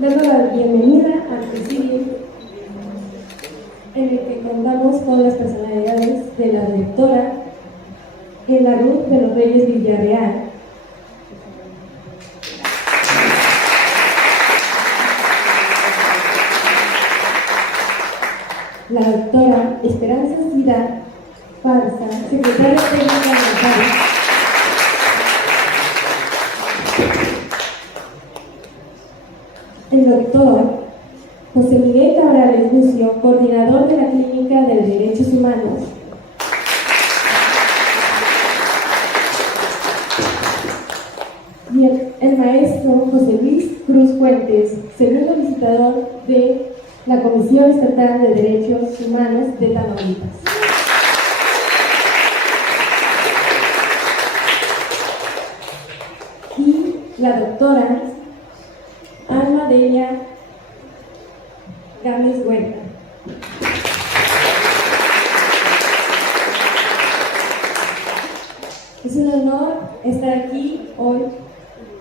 dando la bienvenida al presidio, en el que contamos con las personalidades de la rectora en la RUT de los Reyes Villarreal, la doctora Esperanza Cida Farsa, secretaria técnica de la el doctor José Miguel Cabrales Lucio, coordinador de la Clínica de Derechos Humanos, y el maestro José Luis Cruz Fuentes, segundo visitador de la Comisión Estatal de Derechos Humanos de Tamaulipas. Y la doctora Alma Delia Gámez Huerta. Es un honor estar aquí hoy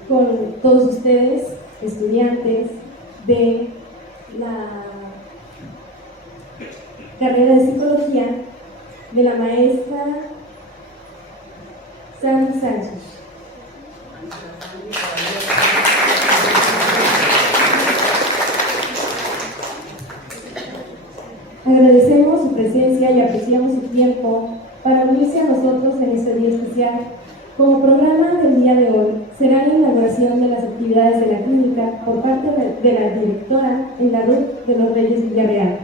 con todos ustedes, estudiantes de la carrera de psicología de la maestra Sandy Sánchez. Agradecemos su presencia y apreciamos su tiempo para unirse a nosotros en este día especial. Como programa del día de hoy será la inauguración de las actividades de la clínica por parte de la directora en la RUT de los Reyes Villarreal.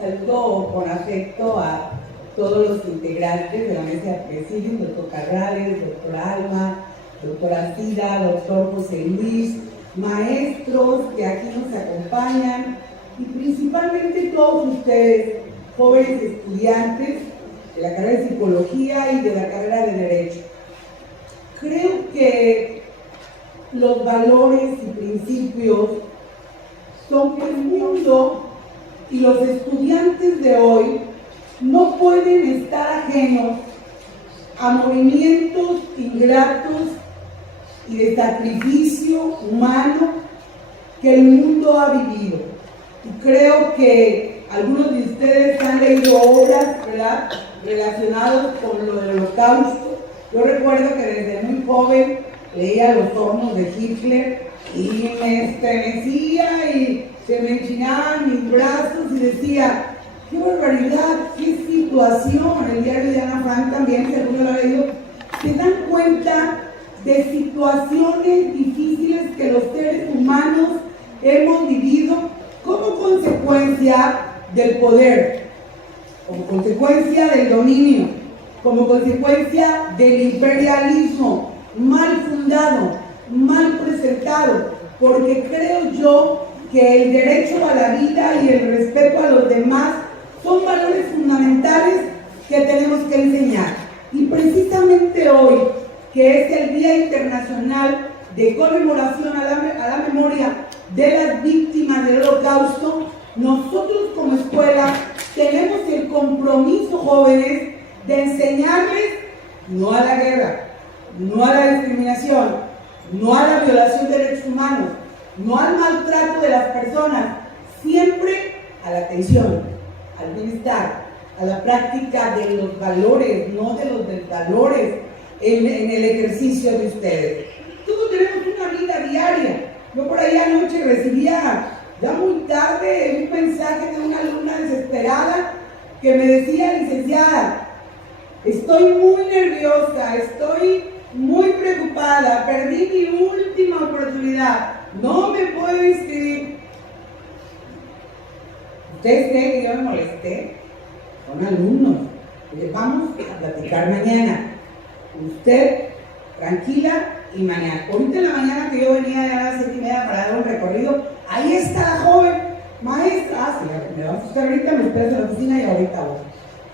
Saludo con afecto a todos los integrantes de la mesa de presidium, doctor Carrales, doctor Alma, doctora Cida, doctor José Luis, maestros que aquí nos acompañan y principalmente todos ustedes, jóvenes estudiantes de la carrera de psicología y de la carrera de derecho. Creo que los valores y principios son el mundo y los estudiantes de hoy no pueden estar ajenos a movimientos ingratos y de sacrificio humano que el mundo ha vivido. Y creo que algunos de ustedes han leído obras, ¿verdad?, relacionadas con lo del Holocausto. Yo recuerdo que desde muy joven leía Los hornos de Hitler y me estremecía y se me enchinaban mis brazos y decía: ¡qué barbaridad! ¡Qué situación! El diario de Ana Frank también, si alguno lo ha leído, se dan cuenta de situaciones difíciles que los seres humanos hemos vivido como consecuencia del poder, como consecuencia del dominio, como consecuencia del imperialismo mal fundado, mal presentado, porque creo yo que el derecho a la vida y el respeto a los demás son valores fundamentales que tenemos que enseñar. Y precisamente hoy, que es el Día Internacional de Conmemoración a la memoria de las víctimas del Holocausto, nosotros como escuela tenemos el compromiso, jóvenes, de enseñarles no a la guerra, no a la discriminación, no a la violación de derechos humanos, no al maltrato de las personas, siempre a la atención, al bienestar, a la práctica de los valores, no de los desvalores en el ejercicio de ustedes. Todos tenemos una vida diaria. Yo por ahí anoche recibía, ya muy tarde, un mensaje de una alumna desesperada que me decía: licenciada, estoy muy nerviosa, estoy muy preocupada, perdí mi última oportunidad, no me puedo inscribir. ¿Ustedes creen que yo me molesté? Son alumnos, les vamos a platicar mañana. Usted, tranquila, y mañana. Ahorita en la mañana que yo venía a las 7:30 para dar un recorrido, ahí está la joven maestra. Sí, me va a buscar ahorita, me esperas en la oficina y ahorita voy.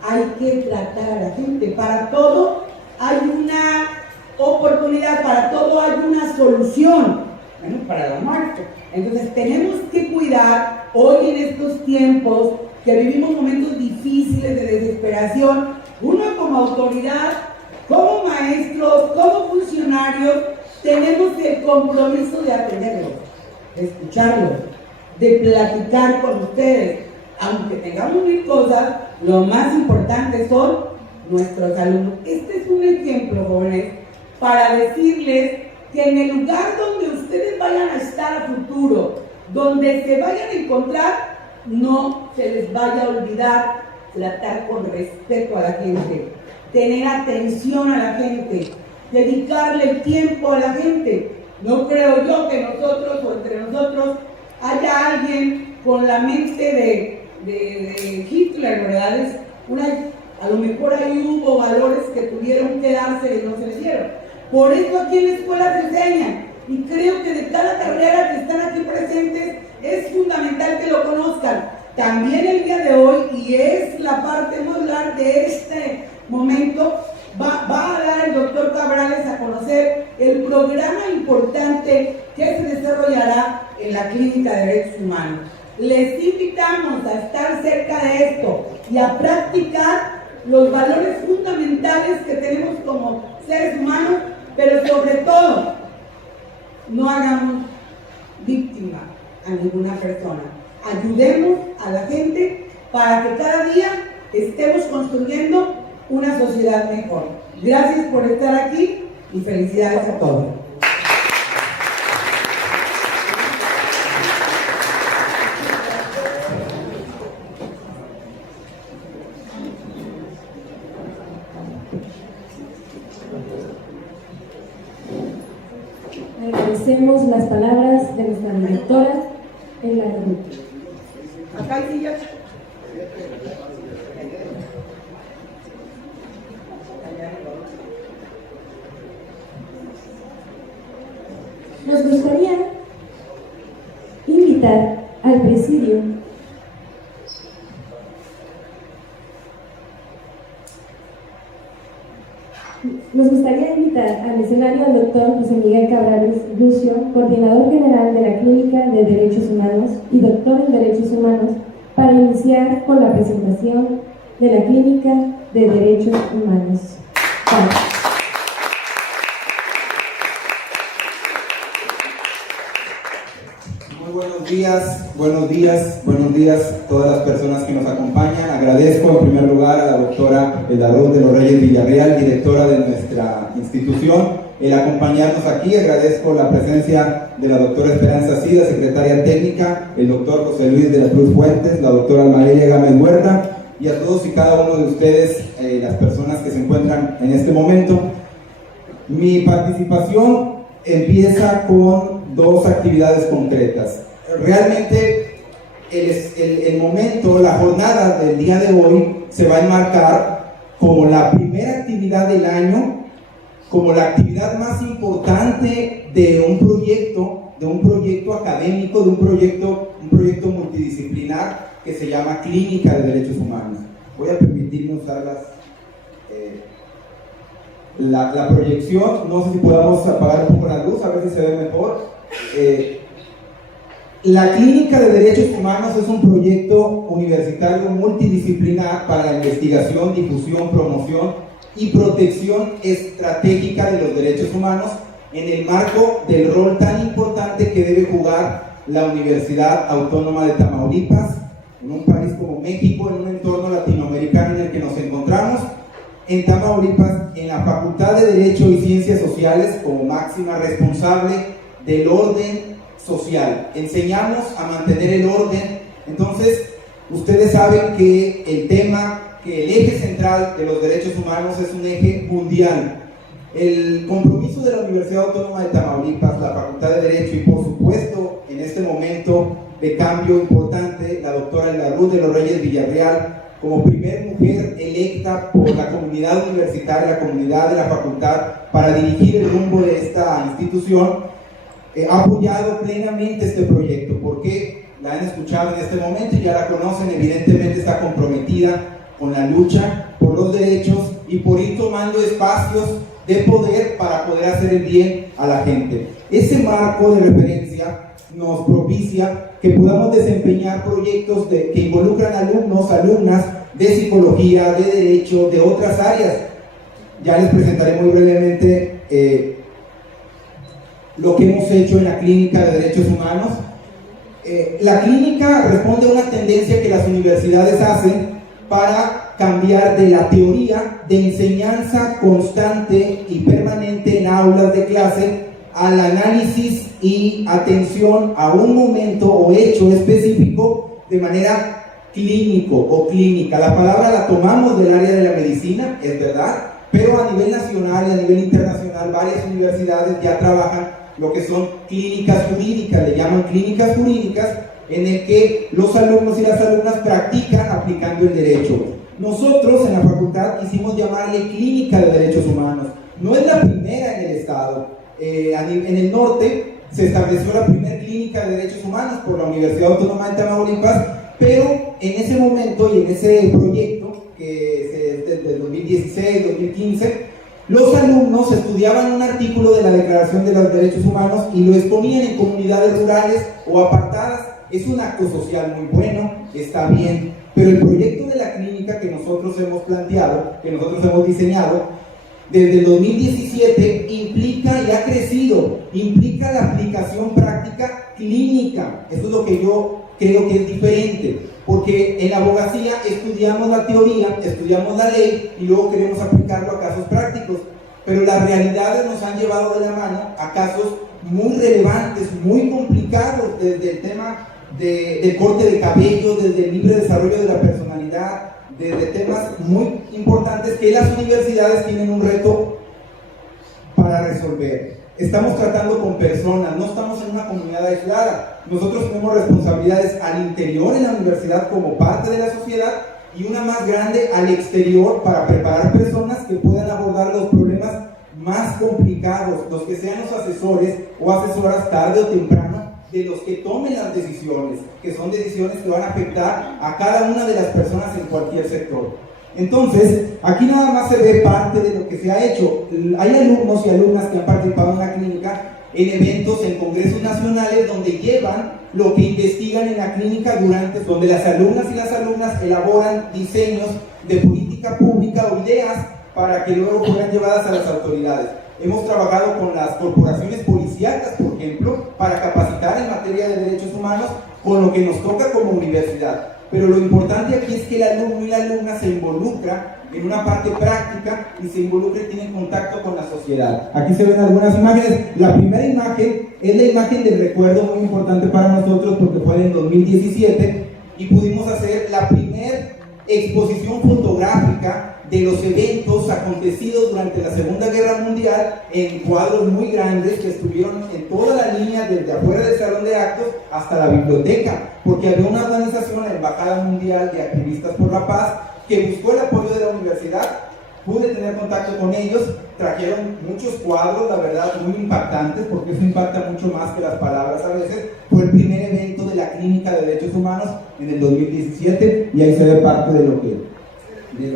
Hay que tratar a la gente. Para todo hay una oportunidad, para todo hay una solución. Bueno, para la muerte. Entonces tenemos que cuidar hoy en estos tiempos que vivimos momentos difíciles de desesperación. generación, uno como autoridad, como maestros, como funcionarios, tenemos el compromiso de atenderlos, de escucharlos, de platicar con ustedes. Aunque tengamos mil cosas, lo más importante son nuestros alumnos. Este es un ejemplo, jóvenes, para decirles que en el lugar donde ustedes vayan a estar a futuro, donde se vayan a encontrar, no se les vaya a olvidar tratar con respeto a la gente, tener atención a la gente, dedicarle el tiempo a la gente. No creo yo que nosotros o entre nosotros haya alguien con la mente de Hitler, ¿verdad? A lo mejor ahí hubo valores que tuvieron que darse y no se les dieron. Por eso aquí en la escuela se enseñan, y creo que de cada carrera que están aquí presentes es fundamental que lo conozcan. También el día de hoy, y es la parte modular de este momento, va a dar el doctor Cabrales a conocer el programa importante que se desarrollará en la Clínica de Derechos Humanos. Les invitamos a estar cerca de esto y a practicar los valores fundamentales que tenemos como seres humanos, pero sobre todo, no hagamos víctima a ninguna persona. Ayudemos a la gente para que cada día estemos construyendo una sociedad mejor. Gracias por estar aquí y felicidades a todos. Agradecemos las palabras de nuestra directora en la ruta. Acá hay sillas. Nos gustaría invitar al presidio al escenario al doctor José Miguel Cabrales Lucio, coordinador general de la Clínica de Derechos Humanos y doctor en Derechos Humanos, para iniciar con la presentación de la Clínica de Derechos Humanos. Buenos días a todas las personas que nos acompañan. Agradezco en primer lugar a la doctora Elda Ruth de los Reyes Villarreal, directora de nuestra institución, el acompañarnos aquí. Agradezco la presencia de la doctora Esperanza Sida, secretaria técnica, el doctor José Luis de la Cruz Fuentes, la doctora Almarelia Gámez Huerta, y a todos y cada uno de ustedes, las personas que se encuentran en este momento. Mi participación empieza con dos actividades concretas. Realmente el momento, la jornada del día de hoy se va a enmarcar como la primera actividad del año, como la actividad más importante de un proyecto académico, de un proyecto multidisciplinar que se llama Clínica de Derechos Humanos. Voy a permitirme usar la proyección. No sé si podamos apagar un poco la luz, a ver si se ve mejor. La Clínica de Derechos Humanos es un proyecto universitario multidisciplinar para la investigación, difusión, promoción y protección estratégica de los derechos humanos en el marco del rol tan importante que debe jugar la Universidad Autónoma de Tamaulipas, en un país como México, en un entorno latinoamericano en el que nos encontramos. En Tamaulipas, en la Facultad de Derecho y Ciencias Sociales, como máxima responsable del orden social. Enseñamos a mantener el orden. Entonces, ustedes saben que el eje central de los derechos humanos es un eje mundial. El compromiso de la Universidad Autónoma de Tamaulipas, la Facultad de Derecho y, por supuesto, en este momento de cambio importante, la doctora Elda Ruth de los Reyes Villarreal, como primer mujer electa por la comunidad universitaria, la comunidad de la facultad, para dirigir el rumbo de esta institución, ha apoyado plenamente este proyecto, porque la han escuchado en este momento y ya la conocen. Evidentemente está comprometida con la lucha por los derechos y por ir tomando espacios de poder para poder hacer el bien a la gente. Ese marco de referencia nos propicia que podamos desempeñar proyectos que involucran alumnos, alumnas de psicología, de derecho, de otras áreas. Ya les presentaré muy brevemente lo que hemos hecho en la Clínica de Derechos Humanos. La clínica responde a una tendencia que las universidades hacen para cambiar de la teoría de enseñanza constante y permanente en aulas de clase al análisis y atención a un momento o hecho específico de manera clínico o clínica. La palabra la tomamos del área de la medicina, es verdad, pero a nivel nacional y a nivel internacional varias universidades ya trabajan lo que son clínicas jurídicas, le llaman clínicas jurídicas, en el que los alumnos y las alumnas practican aplicando el derecho. Nosotros en la facultad quisimos llamarle Clínica de Derechos Humanos. No es la primera en el estado. En el norte se estableció la primera Clínica de Derechos Humanos por la Universidad Autónoma de Tamaulipas, pero en ese momento y en ese proyecto, que es desde el 2016-2015, los alumnos estudiaban un artículo de la Declaración de los Derechos Humanos y lo exponían en comunidades rurales o apartadas. Es un acto social muy bueno, está bien, pero el proyecto de la clínica que nosotros hemos planteado, que nosotros hemos diseñado, desde el 2017 implica y ha crecido, implica la aplicación práctica clínica. Eso es lo que yo creo que es diferente, porque en la abogacía estudiamos la teoría, estudiamos la ley y luego queremos aplicarlo a casos prácticos, pero las realidades nos han llevado de la mano a casos muy relevantes, muy complicados, desde el tema del corte de cabello, desde el libre desarrollo de la personalidad, desde temas muy importantes que las universidades tienen un reto para resolver. Estamos tratando con personas, no estamos en una comunidad aislada. Nosotros tenemos responsabilidades al interior en la universidad como parte de la sociedad y una más grande al exterior para preparar personas que puedan abordar los problemas más complicados, los que sean los asesores o asesoras tarde o temprano de los que tomen las decisiones, que son decisiones que van a afectar a cada una de las personas en cualquier sector. Entonces, aquí nada más se ve parte de lo que se ha hecho. Hay alumnos y alumnas que han participado en la clínica en eventos, en congresos nacionales, donde llevan lo que investigan en la clínica donde las alumnas y las alumnas elaboran diseños de política pública o ideas para que luego fueran llevadas a las autoridades. Hemos trabajado con las corporaciones policíacas, por ejemplo, para capacitar en materia de derechos humanos con lo que nos toca como universidad. Pero lo importante aquí es que el alumno y la alumna se involucra en una parte práctica y se involucra y tiene contacto con la sociedad. Aquí se ven algunas imágenes. La primera imagen es la imagen del recuerdo, muy importante para nosotros porque fue en el 2017 y pudimos hacer la primera exposición fotográfica de los eventos acontecidos durante la Segunda Guerra Mundial en cuadros muy grandes que estuvieron en toda la línea desde afuera del salón de actos hasta la biblioteca, porque había una organización, la Embajada Mundial de Activistas por la Paz, que buscó el apoyo de la universidad. Pude tener contacto con ellos, trajeron muchos cuadros, la verdad, muy impactantes, porque eso impacta mucho más que las palabras a veces. Fue el primer evento de la Clínica de Derechos Humanos en el 2017 y ahí se ve parte de lo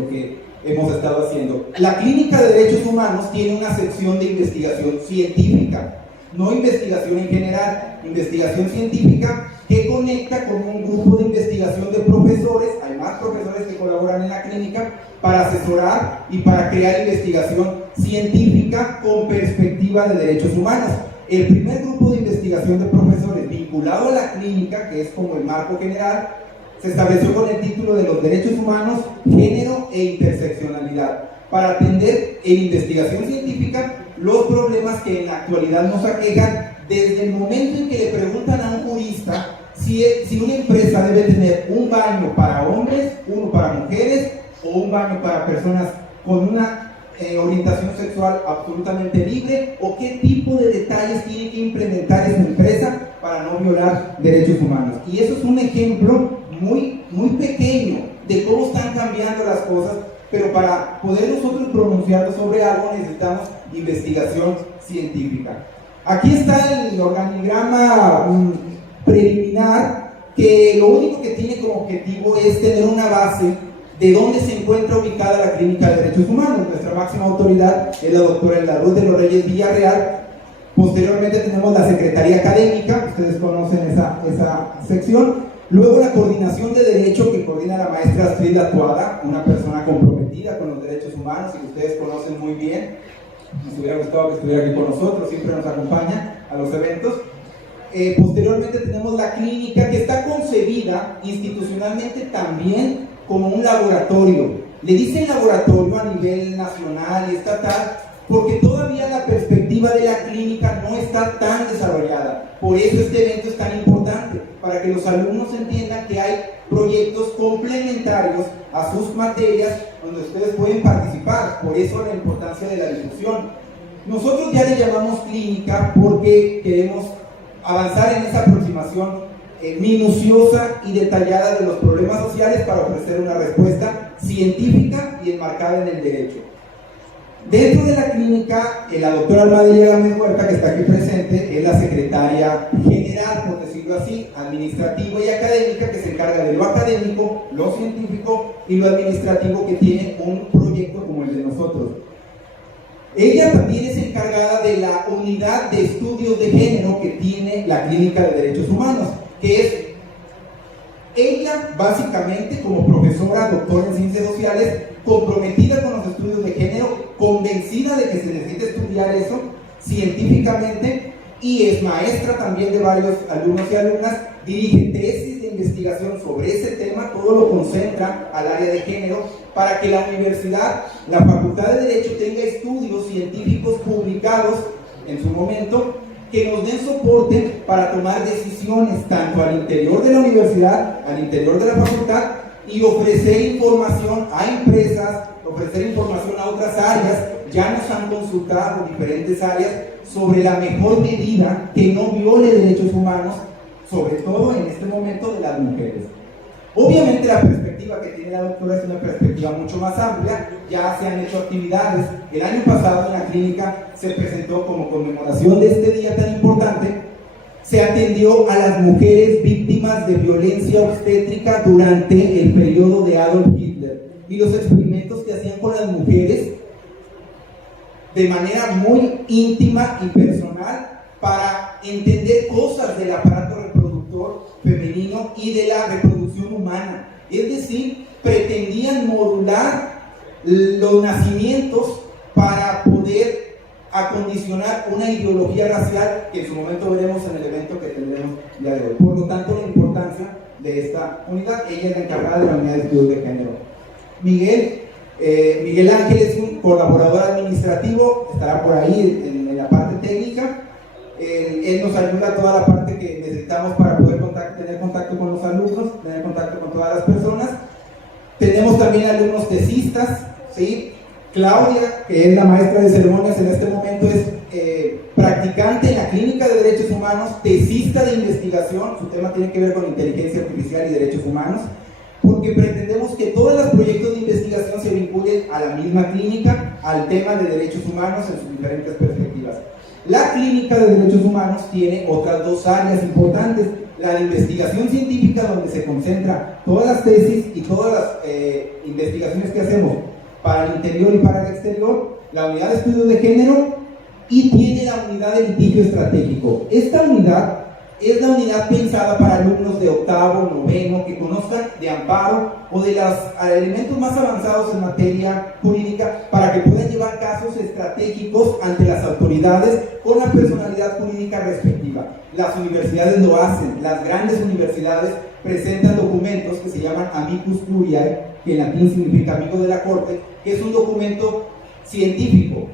que hemos estado haciendo. La Clínica de Derechos Humanos tiene una sección de investigación científica, no investigación en general, investigación científica que conecta con un grupo de investigación de profesores. Hay más profesores que colaboran en la clínica para asesorar y para crear investigación científica con perspectiva de derechos humanos. El primer grupo de investigación de profesores vinculado a la clínica, que es como el marco general, se estableció con el título de los derechos humanos, género e interseccionalidad, para atender en investigación científica los problemas que en la actualidad nos aquejan, desde el momento en que le preguntan a un jurista si una empresa debe tener un baño para hombres, uno para mujeres o un baño para personas con una orientación sexual absolutamente libre, o qué tipo de detalles tiene que implementar esa empresa para no violar derechos humanos. Y eso es un ejemplo muy pequeño de cómo están cambiando las cosas, pero para poder nosotros pronunciarnos sobre algo necesitamos investigación científica. Aquí está el organigrama preliminar, que lo único que tiene como objetivo es tener una base de dónde se encuentra ubicada la Clínica de Derechos Humanos. Nuestra máxima autoridad es la doctora Elda Ruth de los Reyes Villarreal. Posteriormente tenemos la Secretaría Académica, ustedes conocen esa sección, Luego la coordinación de derecho que coordina la maestra Astrid Latuada, una persona comprometida con los derechos humanos y que ustedes conocen muy bien. Nos hubiera gustado que estuviera aquí con nosotros, siempre nos acompaña a los eventos. Posteriormente tenemos la clínica, que está concebida institucionalmente también como un laboratorio. Le dicen laboratorio a nivel nacional y estatal porque todavía la perspectiva de la clínica no está tan desarrollada. Por eso este evento es tan importante, para que los alumnos entiendan que hay proyectos complementarios a sus materias donde ustedes pueden participar. Por eso la importancia de la difusión. Nosotros ya le llamamos clínica porque queremos avanzar en esa aproximación minuciosa y detallada de los problemas sociales para ofrecer una respuesta científica y enmarcada en el derecho. Dentro de la clínica, la doctora Almadelia Gámez Huerta, que está aquí presente, es la secretaria general, por decirlo así, administrativa y académica, que se encarga de lo académico, lo científico y lo administrativo que tiene un proyecto como el de nosotros. Ella también es encargada de la unidad de estudios de género que tiene la Clínica de Derechos Humanos, que es ella básicamente como profesora, doctora en ciencias sociales, comprometida con los estudios de género, convencida de que se necesita estudiar eso científicamente, y es maestra también de varios alumnos y alumnas, dirige tesis de investigación sobre ese tema, todo lo concentra al área de género, para que la universidad, la Facultad de Derecho, tenga estudios científicos publicados en su momento que nos den soporte para tomar decisiones tanto al interior de la universidad, al interior de la facultad, y ofrecer información a empresas, ofrecer información a otras áreas. Ya nos han consultado diferentes áreas sobre la mejor medida que no viole derechos humanos, sobre todo en este momento de las mujeres. Obviamente la perspectiva que tiene la doctora es una perspectiva mucho más amplia. Ya se han hecho actividades. El año pasado en la clínica se presentó como conmemoración de este día tan importante, se atendió a las mujeres víctimas de violencia obstétrica durante el periodo de Adolf Hitler y los experimentos que hacían con las mujeres de manera muy íntima y personal para entender cosas del aparato reproductor femenino y de la reproducción humana. Es decir, pretendían modular los nacimientos para poder acondicionar una ideología racial que en su momento veremos en el evento que tendremos el día de hoy. Por lo tanto, la importancia de esta unidad. Ella es la encargada de la unidad de estudios de género. Miguel Ángel es un colaborador administrativo, estará por ahí en la parte técnica. Él nos ayuda a toda la parte que necesitamos para poder tener contacto con los alumnos, tener contacto con todas las personas. Tenemos también alumnos tesistas, ¿sí? Claudia, que es la maestra de ceremonias en este momento, es practicante en la Clínica de Derechos Humanos, tesista de investigación. Su tema tiene que ver con inteligencia artificial y derechos humanos, porque pretendemos que todos los proyectos de investigación se vinculen a la misma clínica, al tema de derechos humanos en sus diferentes perspectivas. La Clínica de Derechos Humanos tiene otras dos áreas importantes: la de investigación científica, donde se concentra todas las tesis y todas las investigaciones que hacemos para el interior y para el exterior, la unidad de estudios de género, y tiene la unidad de litigio estratégico. Esta unidad es la unidad pensada para alumnos de octavo, noveno, que conozcan de amparo o de los elementos más avanzados en materia jurídica, para que puedan llevar casos estratégicos ante las autoridades con la personalidad jurídica respectiva. Las universidades lo hacen, las grandes universidades presentan documentos que se llaman amicus curiae, que en latín significa amigo de la corte, que es un documento científico,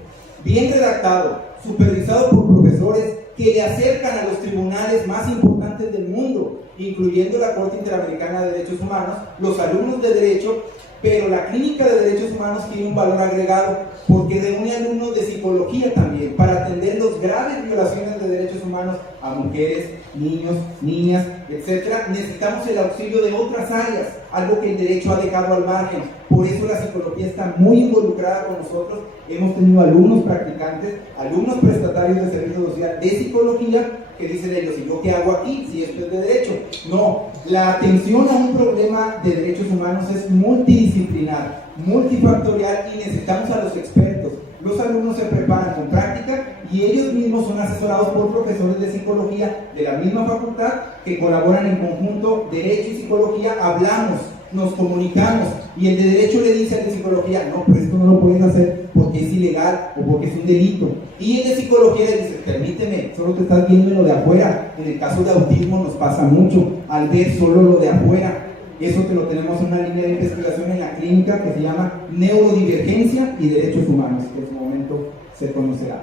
bien redactado, supervisado por profesores que le acercan a los tribunales más importantes del mundo, incluyendo la Corte Interamericana de Derechos Humanos, los alumnos de Derecho. Pero la Clínica de Derechos Humanos tiene un valor agregado porque reúne alumnos de psicología también para atender las graves violaciones de derechos humanos a mujeres, niños, niñas, etc. Necesitamos el auxilio de otras áreas, algo que el derecho ha dejado al margen. Por eso la psicología está muy involucrada con nosotros. Hemos tenido alumnos practicantes, alumnos prestatarios de servicio social de psicología, que dicen ellos: ¿y yo qué hago aquí si esto es de derecho? No, la atención a un problema de derechos humanos es multidisciplinar, multifactorial, y necesitamos a los expertos. Los alumnos se preparan con práctica y y ellos mismos son asesorados por profesores de psicología de la misma facultad que colaboran en conjunto. Derecho y psicología hablamos, nos comunicamos, y el de derecho le dice al de psicología: no, pero esto no lo puedes hacer porque es ilegal o porque es un delito, y el de psicología le dice: permíteme, solo te estás viendo en lo de afuera. En el caso de autismo nos pasa mucho, al ver solo lo de afuera. Eso que lo tenemos en una línea de investigación en la clínica que se llama Neurodivergencia y Derechos Humanos, que en su momento se conocerá.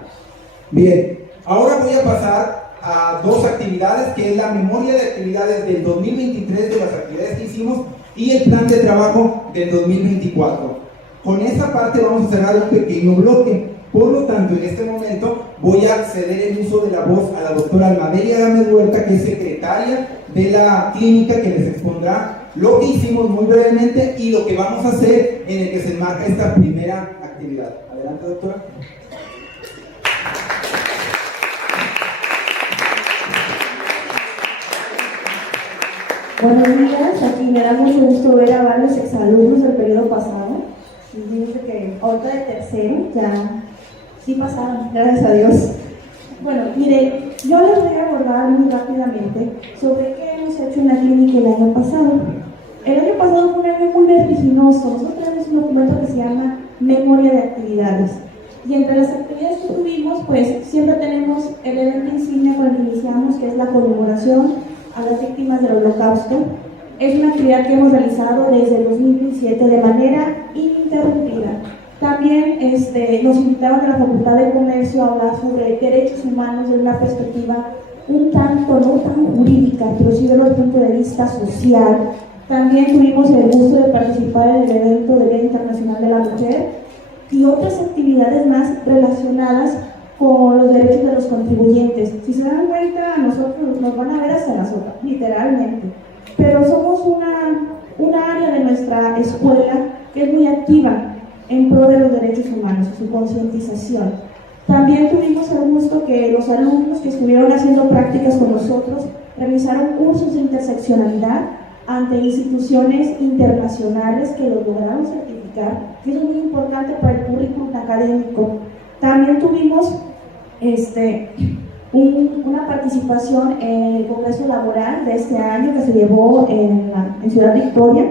Bien, ahora voy a pasar a dos actividades, que es la memoria de actividades del 2023 de las actividades que hicimos y el plan de trabajo del 2024. Con esa parte vamos a cerrar un pequeño bloque. Por lo tanto, en este momento voy a ceder el uso de la voz a la doctora Almadelia Gámez Huerta, que es secretaria de la clínica, que les expondrá lo que hicimos muy brevemente y lo que vamos a hacer en el que se enmarca esta primera actividad. Adelante, doctora. Buenos días, aquí me da mucho gusto ver a varios exalumnos del periodo pasado. Y dice que ahorita de tercero ya sí pasaron, gracias a Dios. Bueno, mire, yo les voy a abordar muy rápidamente sobre qué hemos hecho en la clínica el año pasado. El año pasado fue un año muy vertiginoso. Nosotros tenemos un documento que se llama Memoria de Actividades. Y entre las actividades que tuvimos, pues siempre tenemos el evento insignia con el que iniciamos, que es la conmemoración a las víctimas del Holocausto. Es una actividad que hemos realizado desde el 2017 de manera ininterrumpida. También nos invitaron a la Facultad de Comercio a hablar sobre derechos humanos desde una perspectiva un tanto, no tan jurídica, pero sí desde el punto de vista social. También tuvimos el gusto de participar en el evento del Día Internacional de la Mujer y otras actividades más relacionadas con los derechos de los contribuyentes. Si se dan cuenta, nosotros nos van a ver hasta las otras, literalmente. Pero somos una área de nuestra escuela que es muy activa en pro de los derechos humanos y su concientización. También tuvimos el gusto que los alumnos que estuvieron haciendo prácticas con nosotros realizaron cursos de interseccionalidad ante instituciones internacionales que los lograron certificar, que es muy importante para el currículum académico. También tuvimos una participación en el Congreso Laboral de este año que se llevó en Ciudad Victoria,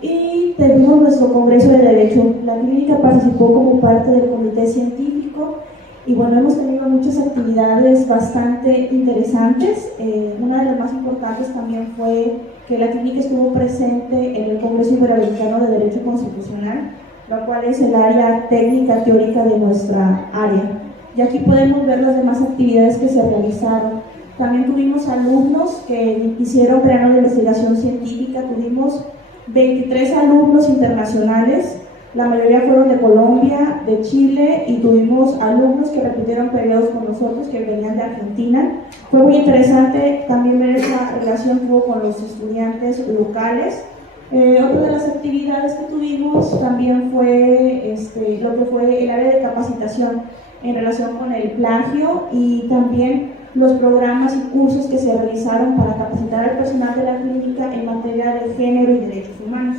y tuvimos nuestro Congreso de Derecho. La clínica participó como parte del comité científico y bueno, hemos tenido muchas actividades bastante interesantes. Una de las más importantes también fue que la clínica estuvo presente en el Congreso Iberoamericano de Derecho Constitucional, la cual es el área técnica teórica de nuestra área. Y aquí podemos ver las demás actividades que se realizaron. También tuvimos alumnos que hicieron verano de investigación científica. Tuvimos 23 alumnos internacionales, la mayoría fueron de Colombia, de Chile, y tuvimos alumnos que repitieron periodos con nosotros que venían de Argentina. Fue muy interesante también ver esa relación que hubo con los estudiantes locales. Otra de las actividades que tuvimos también fue lo que fue el área de capacitación en relación con el plagio y también los programas y cursos que se realizaron para capacitar al personal de la clínica en materia de género y derechos humanos.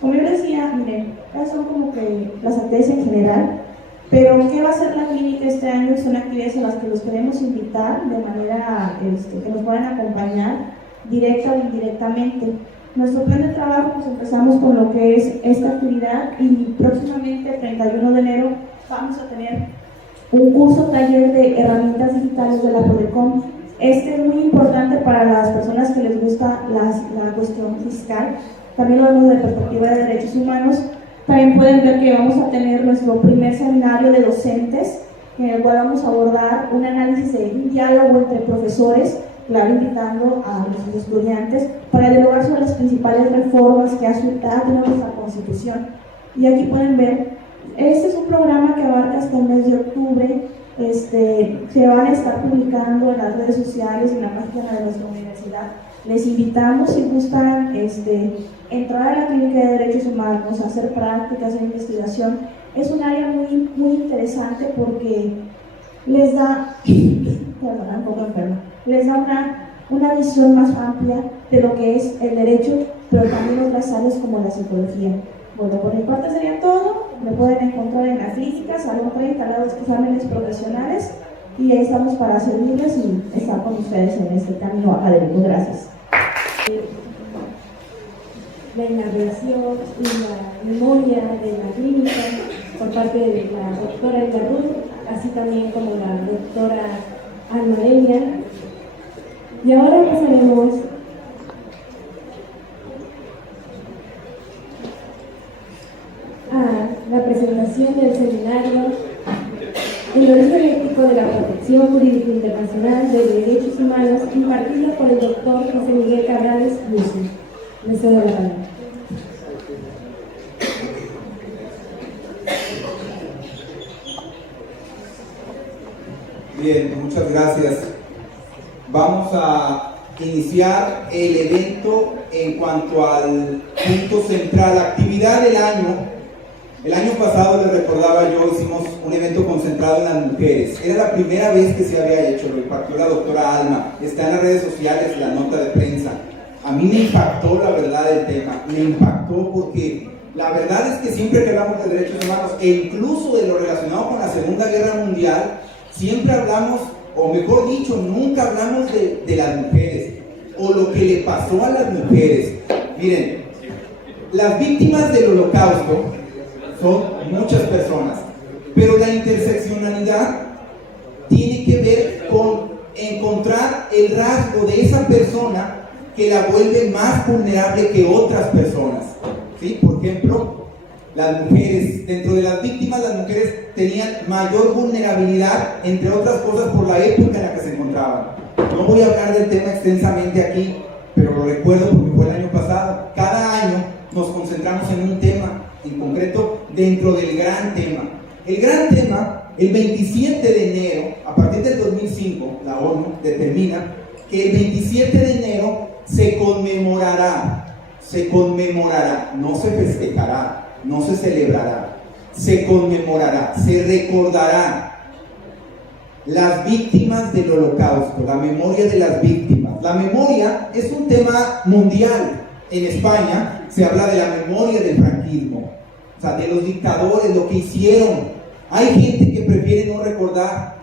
Como yo decía, miren, estas son como que las actividades en general, pero ¿qué va a hacer la clínica este año? Son actividades a las que los queremos invitar de manera que nos puedan acompañar directa o indirectamente. Nuestro plan de trabajo, pues empezamos con lo que es esta actividad y próximamente, el 31 de enero, vamos a tener un curso taller de herramientas digitales de la Prodecon. Este es muy importante para las personas que les gusta la cuestión fiscal. También lo vemos desde perspectiva de derechos humanos. También pueden ver que vamos a tener nuestro primer seminario de docentes, en el cual vamos a abordar un análisis de un diálogo entre profesores, claro, invitando a nuestros estudiantes para dialogar sobre las principales reformas que ha tenido nuestra Constitución. Y aquí pueden ver, este es un programa que abarca hasta el mes de octubre. Se van a estar publicando en las redes sociales y en la página de nuestra universidad. Les invitamos, si gustan entrar a la clínica de derechos humanos, hacer prácticas de investigación. Es un área muy, muy interesante porque les da, perdón, un poco enferma, les da una visión más amplia de lo que es el derecho, pero también otras áreas como la psicología. Bueno, por mi parte sería todo. me pueden encontrar en la clínica, Salón 30, al lado de los exámenes profesionales, y ahí estamos para servirles y estar con ustedes en este camino académico. Gracias. La inauguración y la memoria de la clínica por parte de la doctora Elda Ruth, así también como la doctora Alma Demian. Y ahora pasaremos a la presentación del seminario El origen ético de la protección jurídica internacional de derechos humanos, impartido por el doctor José Miguel Cabrales Lucio. Le cedo la palabra. Bien, muchas gracias. Vamos a iniciar el evento en cuanto al punto central, actividad del año. El año pasado, les recordaba yo, hicimos un evento concentrado en las mujeres. Era la primera vez que se había hecho, lo impartió la doctora Alma. Está en las redes sociales la nota de prensa. A mí me impactó la verdad el tema, me impactó porque la verdad es que siempre que hablamos de derechos humanos e incluso de lo relacionado con la Segunda Guerra Mundial, siempre hablamos, o mejor dicho, nunca hablamos de las mujeres o lo que le pasó a las mujeres. Miren, las víctimas del Holocausto son muchas personas, pero la interseccionalidad tiene que ver con encontrar el rasgo de esa persona que la vuelve más vulnerable que otras personas, ¿sí? Por ejemplo, las mujeres, dentro de las víctimas, las mujeres tenían mayor vulnerabilidad, entre otras cosas, por la época en la que se encontraban. No voy a hablar del tema extensamente aquí, pero lo recuerdo porque fue el año pasado. Cada año nos concentramos en un tema en concreto dentro del gran tema. El gran tema, el 27 de enero, a partir del 2005, la ONU determina que el 27 de enero se conmemorará, no se festejará, no se celebrará, se conmemorará, se recordará las víctimas del Holocausto, la memoria de las víctimas. La memoria es un tema mundial. En España se habla de la memoria del franquismo, o sea, de los dictadores, lo que hicieron. Hay gente que prefiere no recordar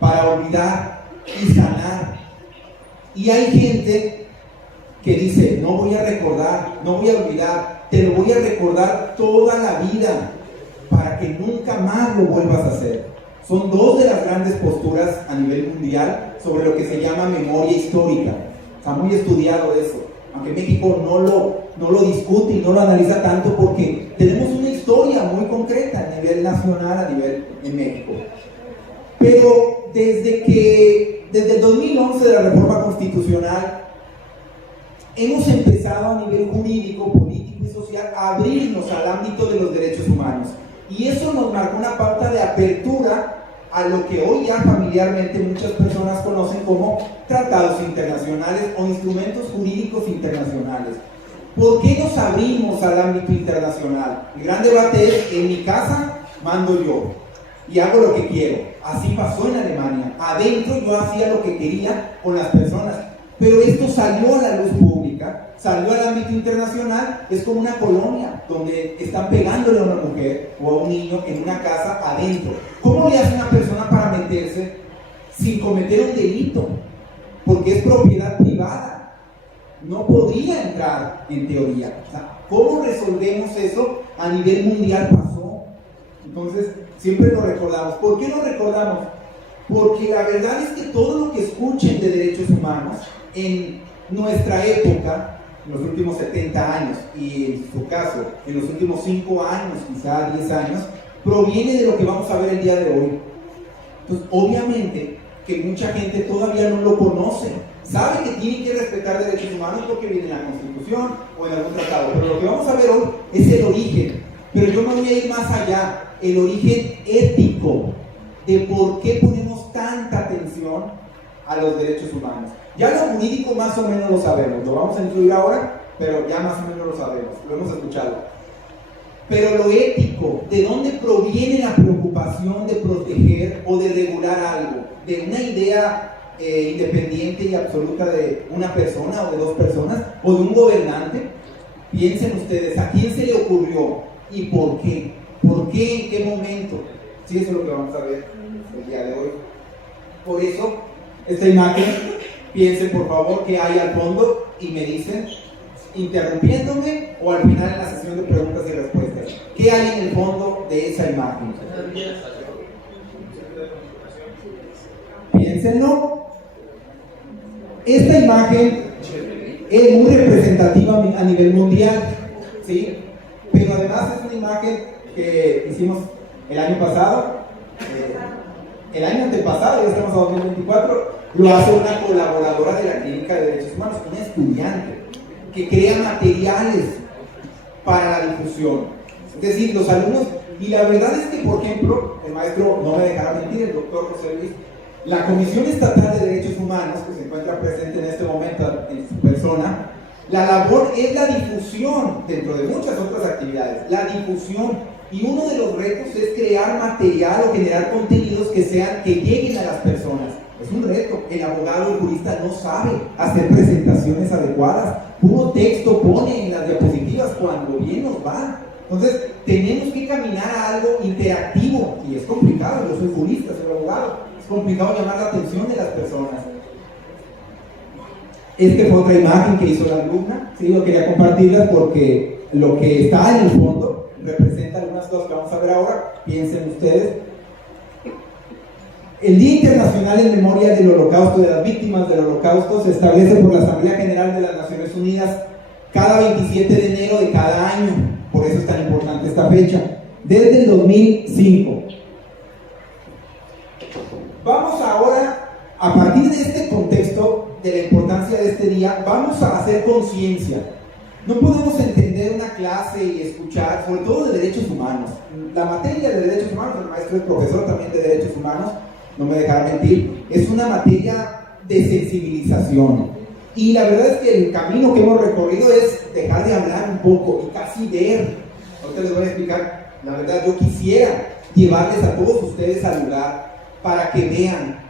para olvidar y sanar. Y hay gente que dice, no voy a recordar, no voy a olvidar, te lo voy a recordar toda la vida para que nunca más lo vuelvas a hacer. Son dos de las grandes posturas a nivel mundial sobre lo que se llama memoria histórica. Está muy estudiado eso, aunque México no lo discute y no lo analiza tanto porque tenemos una historia muy concreta a nivel nacional, a nivel en México. Pero desde el 2011 de la reforma constitucional hemos empezado a nivel jurídico, político y social a abrirnos al ámbito de los derechos humanos. Y eso nos marcó una pauta de apertura a lo que hoy ya familiarmente muchas personas conocen como tratados internacionales o instrumentos jurídicos internacionales. ¿Por qué nos abrimos al ámbito internacional? El gran debate es, en mi casa mando yo y hago lo que quiero. Así pasó en Alemania. Adentro yo hacía lo que quería con las personas. Pero esto salió a la luz pública, salió al ámbito internacional. Es como una colonia donde están pegándole a una mujer o a un niño en una casa adentro. ¿Cómo le hace una persona para meterse sin cometer un delito? Porque es propiedad privada. No podría entrar en teoría. O sea, ¿cómo resolvemos eso? A nivel mundial pasó. Entonces, siempre lo recordamos. ¿Por qué lo recordamos? Porque la verdad es que todo lo que escuchen de derechos humanos en nuestra época, en los últimos 70 años, y en su caso, en los últimos 5 años, quizá 10 años, proviene de lo que vamos a ver el día de hoy. Entonces, obviamente que mucha gente todavía no lo conoce. Sabe que tiene que respetar derechos humanos porque viene en la Constitución o en algún tratado, pero lo que vamos a ver hoy es el origen. Pero yo me voy a ir más allá, el origen ético de por qué ponemos tanta atención a los derechos humanos. Ya lo jurídico más o menos lo sabemos, lo vamos a incluir ahora, pero ya más o menos lo sabemos, lo hemos escuchado. Pero lo ético, ¿de dónde proviene la preocupación de proteger o de regular algo? ¿De una idea independiente y absoluta de una persona o de dos personas o de un gobernante? Piensen ustedes, ¿a quién se le ocurrió ¿Y por qué? ¿Por qué? ¿En qué momento? Sí, eso es lo que vamos a ver el día de hoy. Por eso, esta imagen, piensen por favor qué hay al fondo y me dicen, interrumpiéndome o al final en la sesión de preguntas y respuestas, ¿qué hay en el fondo de esa imagen? Piénsenlo. Esta imagen es muy representativa a nivel mundial, ¿sí? Pero además es una imagen que hicimos el año pasado, el año antepasado, ya estamos a 2024, lo hace una colaboradora de la Clínica de Derechos Humanos, una estudiante que crea materiales para la difusión. Es decir, los alumnos, y la verdad es que, por ejemplo, el maestro no me dejará mentir, el doctor José Luis, la Comisión Estatal de Derechos Humanos, que se encuentra presente en este momento en su persona, la labor es la difusión, dentro de muchas otras actividades, la difusión, y uno de los retos es crear material o generar contenidos que lleguen a las personas. Es un reto. El abogado, el jurista no sabe hacer presentaciones adecuadas, puro texto pone en las diapositivas cuando bien nos va. Entonces, tenemos que caminar a algo interactivo, y es complicado. Yo soy jurista, soy abogado, es complicado llamar la atención de las personas. Esta fue otra imagen que hizo la alumna, sí, yo quería compartirlas porque lo que está en el fondo representa algunas cosas que vamos a ver ahora. Piensen ustedes. El Día Internacional en Memoria del Holocausto, de las víctimas del Holocausto, se establece por la Asamblea General de las Naciones Unidas cada 27 de enero de cada año. Por eso es tan importante esta fecha, desde el 2005. Vamos ahora, a partir de este contexto, de la importancia de este día, vamos a hacer conciencia. No podemos entender una clase y escuchar, sobre todo de derechos humanos. La materia de derechos humanos, el maestro es profesor también de derechos humanos, no me dejará mentir, es una materia de sensibilización. Y la verdad es que el camino que hemos recorrido es dejar de hablar un poco y casi ver. Ahorita les voy a explicar, la verdad yo quisiera llevarles a todos ustedes al lugar para que vean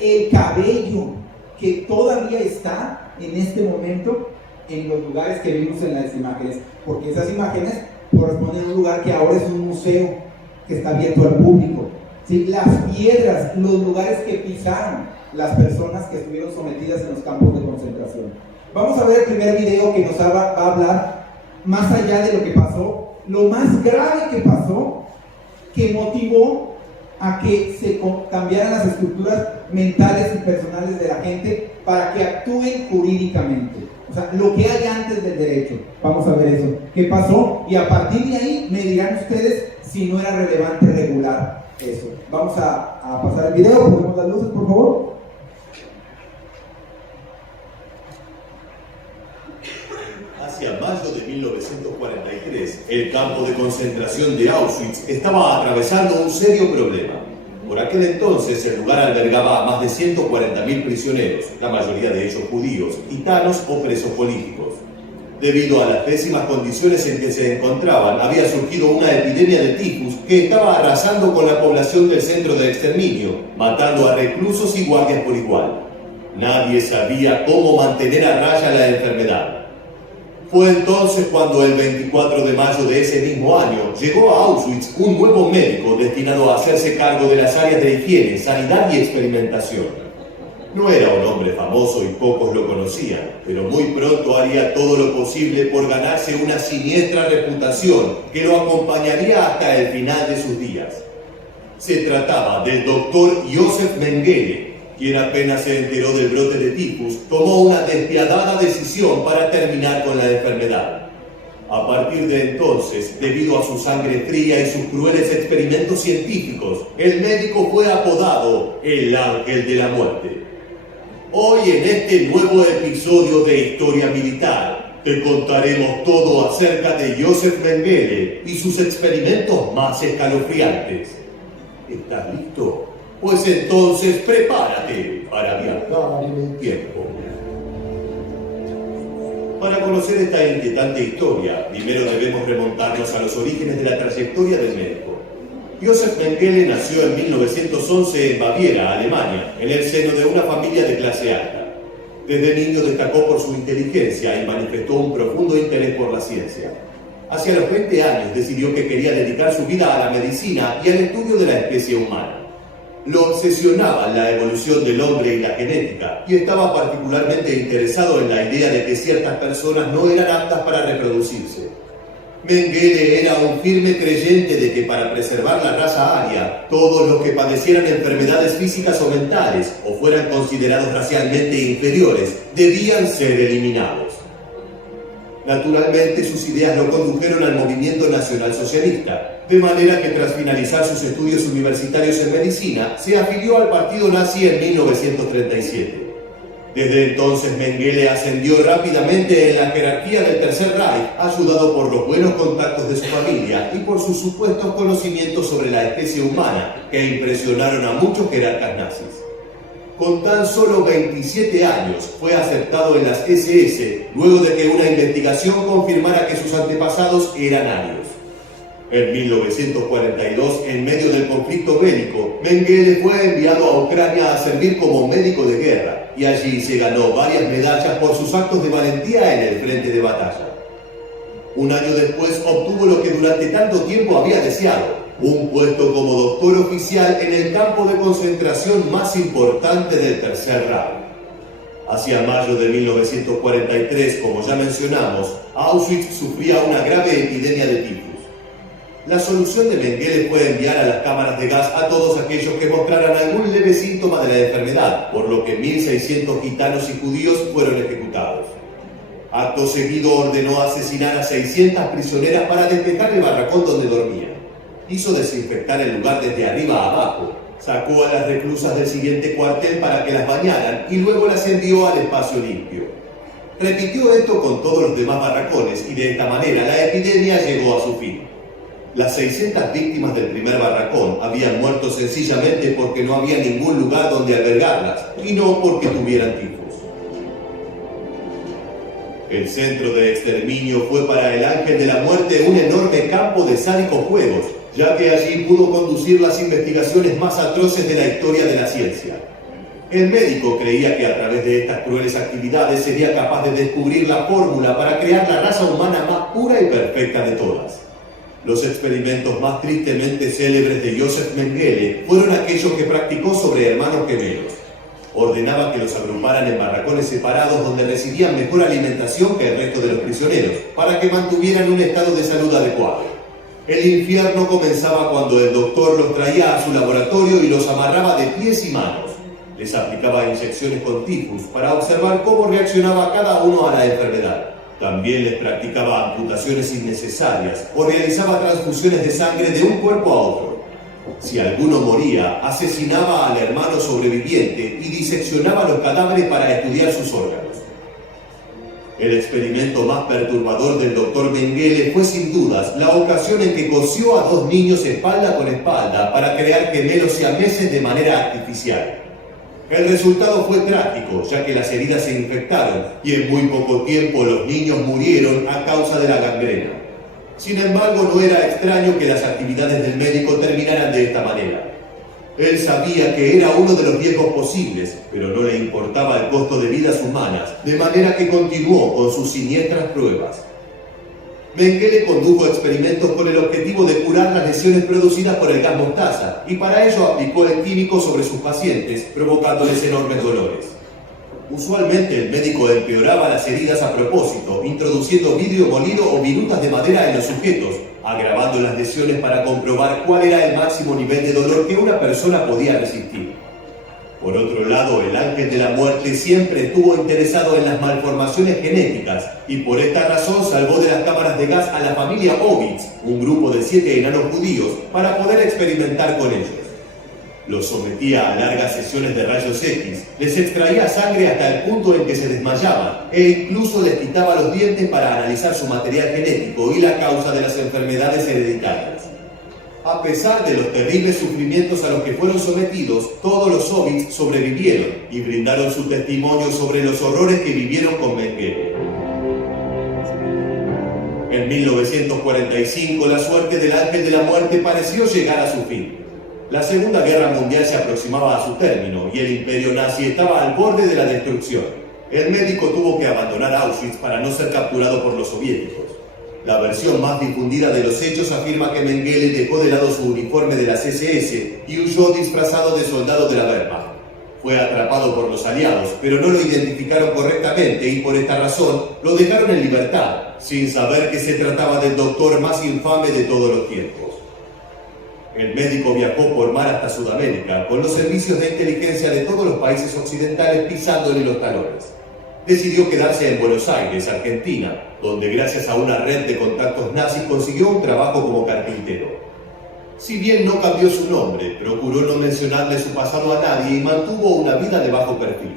el cabello que todavía está en este momento en los lugares que vimos en las imágenes, porque esas imágenes corresponden a un lugar que ahora es un museo que está abierto al público. ¿Sí? Las piedras, los lugares que pisaron las personas que estuvieron sometidas en los campos de concentración. Vamos a ver el primer video que nos va a hablar más allá de lo que pasó, lo más grave que pasó, que motivó a que se cambiaran las estructuras mentales y personales de la gente para que actúen jurídicamente. O sea, lo que hay antes del derecho. Vamos a ver eso. ¿Qué pasó? Y a partir de ahí me dirán ustedes si no era relevante regular eso. Vamos a pasar el video. ¿Ponemos las luces, por favor? Hacia mayo de 1943, el campo de concentración de Auschwitz estaba atravesando un serio problema. Por aquel entonces, el lugar albergaba a más de 140.000 prisioneros, la mayoría de ellos judíos, gitanos o presos políticos. Debido a las pésimas condiciones en que se encontraban, había surgido una epidemia de tifus que estaba arrasando con la población del centro de exterminio, matando a reclusos y guardias por igual. Nadie sabía cómo mantener a raya la enfermedad. Fue entonces cuando el 24 de mayo de ese mismo año llegó a Auschwitz un nuevo médico destinado a hacerse cargo de las áreas de higiene, sanidad y experimentación. No era un hombre famoso y pocos lo conocían, pero muy pronto haría todo lo posible por ganarse una siniestra reputación que lo acompañaría hasta el final de sus días. Se trataba del doctor Josef Mengele, quien apenas se enteró del brote de tifus, tomó una despiadada decisión para terminar con la enfermedad. A partir de entonces, debido a su sangre fría y sus crueles experimentos científicos, el médico fue apodado el Ángel de la Muerte. Hoy en este nuevo episodio de Historia Militar, te contaremos todo acerca de Josef Mengele y sus experimentos más escalofriantes. ¿Estás listo? Pues entonces prepárate para viajar en el tiempo. Para conocer esta inquietante historia, primero debemos remontarnos a los orígenes de la trayectoria del médico. Josef Mengele nació en 1911 en Baviera, Alemania, en el seno de una familia de clase alta. Desde niño destacó por su inteligencia y manifestó un profundo interés por la ciencia. Hacia los 20 años decidió que quería dedicar su vida a la medicina y al estudio de la especie humana. Lo obsesionaba la evolución del hombre y la genética, y estaba particularmente interesado en la idea de que ciertas personas no eran aptas para reproducirse. Mengele era un firme creyente de que para preservar la raza aria, todos los que padecieran enfermedades físicas o mentales, o fueran considerados racialmente inferiores, debían ser eliminados. Naturalmente, sus ideas lo condujeron al movimiento nacionalsocialista, de manera que tras finalizar sus estudios universitarios en medicina, se afilió al partido nazi en 1937. Desde entonces Mengele ascendió rápidamente en la jerarquía del Tercer Reich, ayudado por los buenos contactos de su familia y por sus supuestos conocimientos sobre la especie humana, que impresionaron a muchos jerarcas nazis. Con tan solo 27 años fue aceptado en las SS, luego de que una investigación confirmara que sus antepasados eran arios. En 1942, en medio del conflicto bélico, Mengele fue enviado a Ucrania a servir como médico de guerra, y allí se ganó varias medallas por sus actos de valentía en el frente de batalla. Un año después obtuvo lo que durante tanto tiempo había deseado, un puesto como doctor oficial en el campo de concentración más importante del Tercer Reich. Hacia mayo de 1943, como ya mencionamos, Auschwitz sufría una grave epidemia de tifus. La solución de Mengele fue enviar a las cámaras de gas a todos aquellos que mostraran algún leve síntoma de la enfermedad, por lo que 1.600 gitanos y judíos fueron ejecutados. Acto seguido ordenó asesinar a 600 prisioneras para despejar el barracón donde dormían. Hizo desinfectar el lugar desde arriba a abajo, sacó a las reclusas del siguiente cuartel para que las bañaran y luego las envió al espacio limpio. Repitió esto con todos los demás barracones y de esta manera la epidemia llegó a su fin. Las 600 víctimas del primer barracón habían muerto sencillamente porque no había ningún lugar donde albergarlas y no porque tuvieran tifus. El centro de exterminio fue para el Ángel de la Muerte un enorme campo de sádicos juegos, ya que allí pudo conducir las investigaciones más atroces de la historia de la ciencia. El médico creía que a través de estas crueles actividades sería capaz de descubrir la fórmula para crear la raza humana más pura y perfecta de todas. Los experimentos más tristemente célebres de Joseph Mengele fueron aquellos que practicó sobre hermanos gemelos. Ordenaba que los agruparan en barracones separados donde recibían mejor alimentación que el resto de los prisioneros, para que mantuvieran un estado de salud adecuado. El infierno comenzaba cuando el doctor los traía a su laboratorio y los amarraba de pies y manos. Les aplicaba inyecciones con tifus para observar cómo reaccionaba cada uno a la enfermedad. También les practicaba amputaciones innecesarias o realizaba transfusiones de sangre de un cuerpo a otro. Si alguno moría, asesinaba al hermano sobreviviente y diseccionaba los cadáveres para estudiar sus órganos. El experimento más perturbador del doctor Mengele fue sin dudas la ocasión en que cosió a 2 niños espalda con espalda para crear gemelos siameses de manera artificial. El resultado fue trágico, ya que las heridas se infectaron y en muy poco tiempo los niños murieron a causa de la gangrena. Sin embargo, no era extraño que las actividades del médico terminaran de esta manera. Él sabía que era uno de los riesgos posibles, pero no le importaba el costo de vidas humanas, de manera que continuó con sus siniestras pruebas. Mengele condujo experimentos con el objetivo de curar las lesiones producidas por el gas mostaza, y para ello aplicó el químico sobre sus pacientes, provocándoles enormes dolores. Usualmente el médico empeoraba las heridas a propósito, introduciendo vidrio molido o virutas de madera en los sujetos, agravando las lesiones para comprobar cuál era el máximo nivel de dolor que una persona podía resistir. Por otro lado, el Ángel de la Muerte siempre estuvo interesado en las malformaciones genéticas y por esta razón salvó de las cámaras de gas a la familia Ovitz, un grupo de 7 enanos judíos, para poder experimentar con ellos. Los sometía a largas sesiones de rayos X, les extraía sangre hasta el punto en que se desmayaban e incluso les quitaba los dientes para analizar su material genético y la causa de las enfermedades hereditarias. A pesar de los terribles sufrimientos a los que fueron sometidos, todos los Ovitz sobrevivieron y brindaron su testimonio sobre los horrores que vivieron con Mengele. En 1945, la suerte del Ángel de la Muerte pareció llegar a su fin. La Segunda Guerra Mundial se aproximaba a su término y el imperio nazi estaba al borde de la destrucción. El médico tuvo que abandonar Auschwitz para no ser capturado por los soviéticos. La versión más difundida de los hechos afirma que Mengele dejó de lado su uniforme de las SS y huyó disfrazado de soldado de la Wehrmacht. Fue atrapado por los aliados, pero no lo identificaron correctamente y por esta razón lo dejaron en libertad, sin saber que se trataba del doctor más infame de todos los tiempos. El médico viajó por mar hasta Sudamérica, con los servicios de inteligencia de todos los países occidentales pisándole los talones. Decidió quedarse en Buenos Aires, Argentina, donde gracias a una red de contactos nazis consiguió un trabajo como carpintero. Si bien no cambió su nombre, procuró no mencionarle su pasado a nadie y mantuvo una vida de bajo perfil.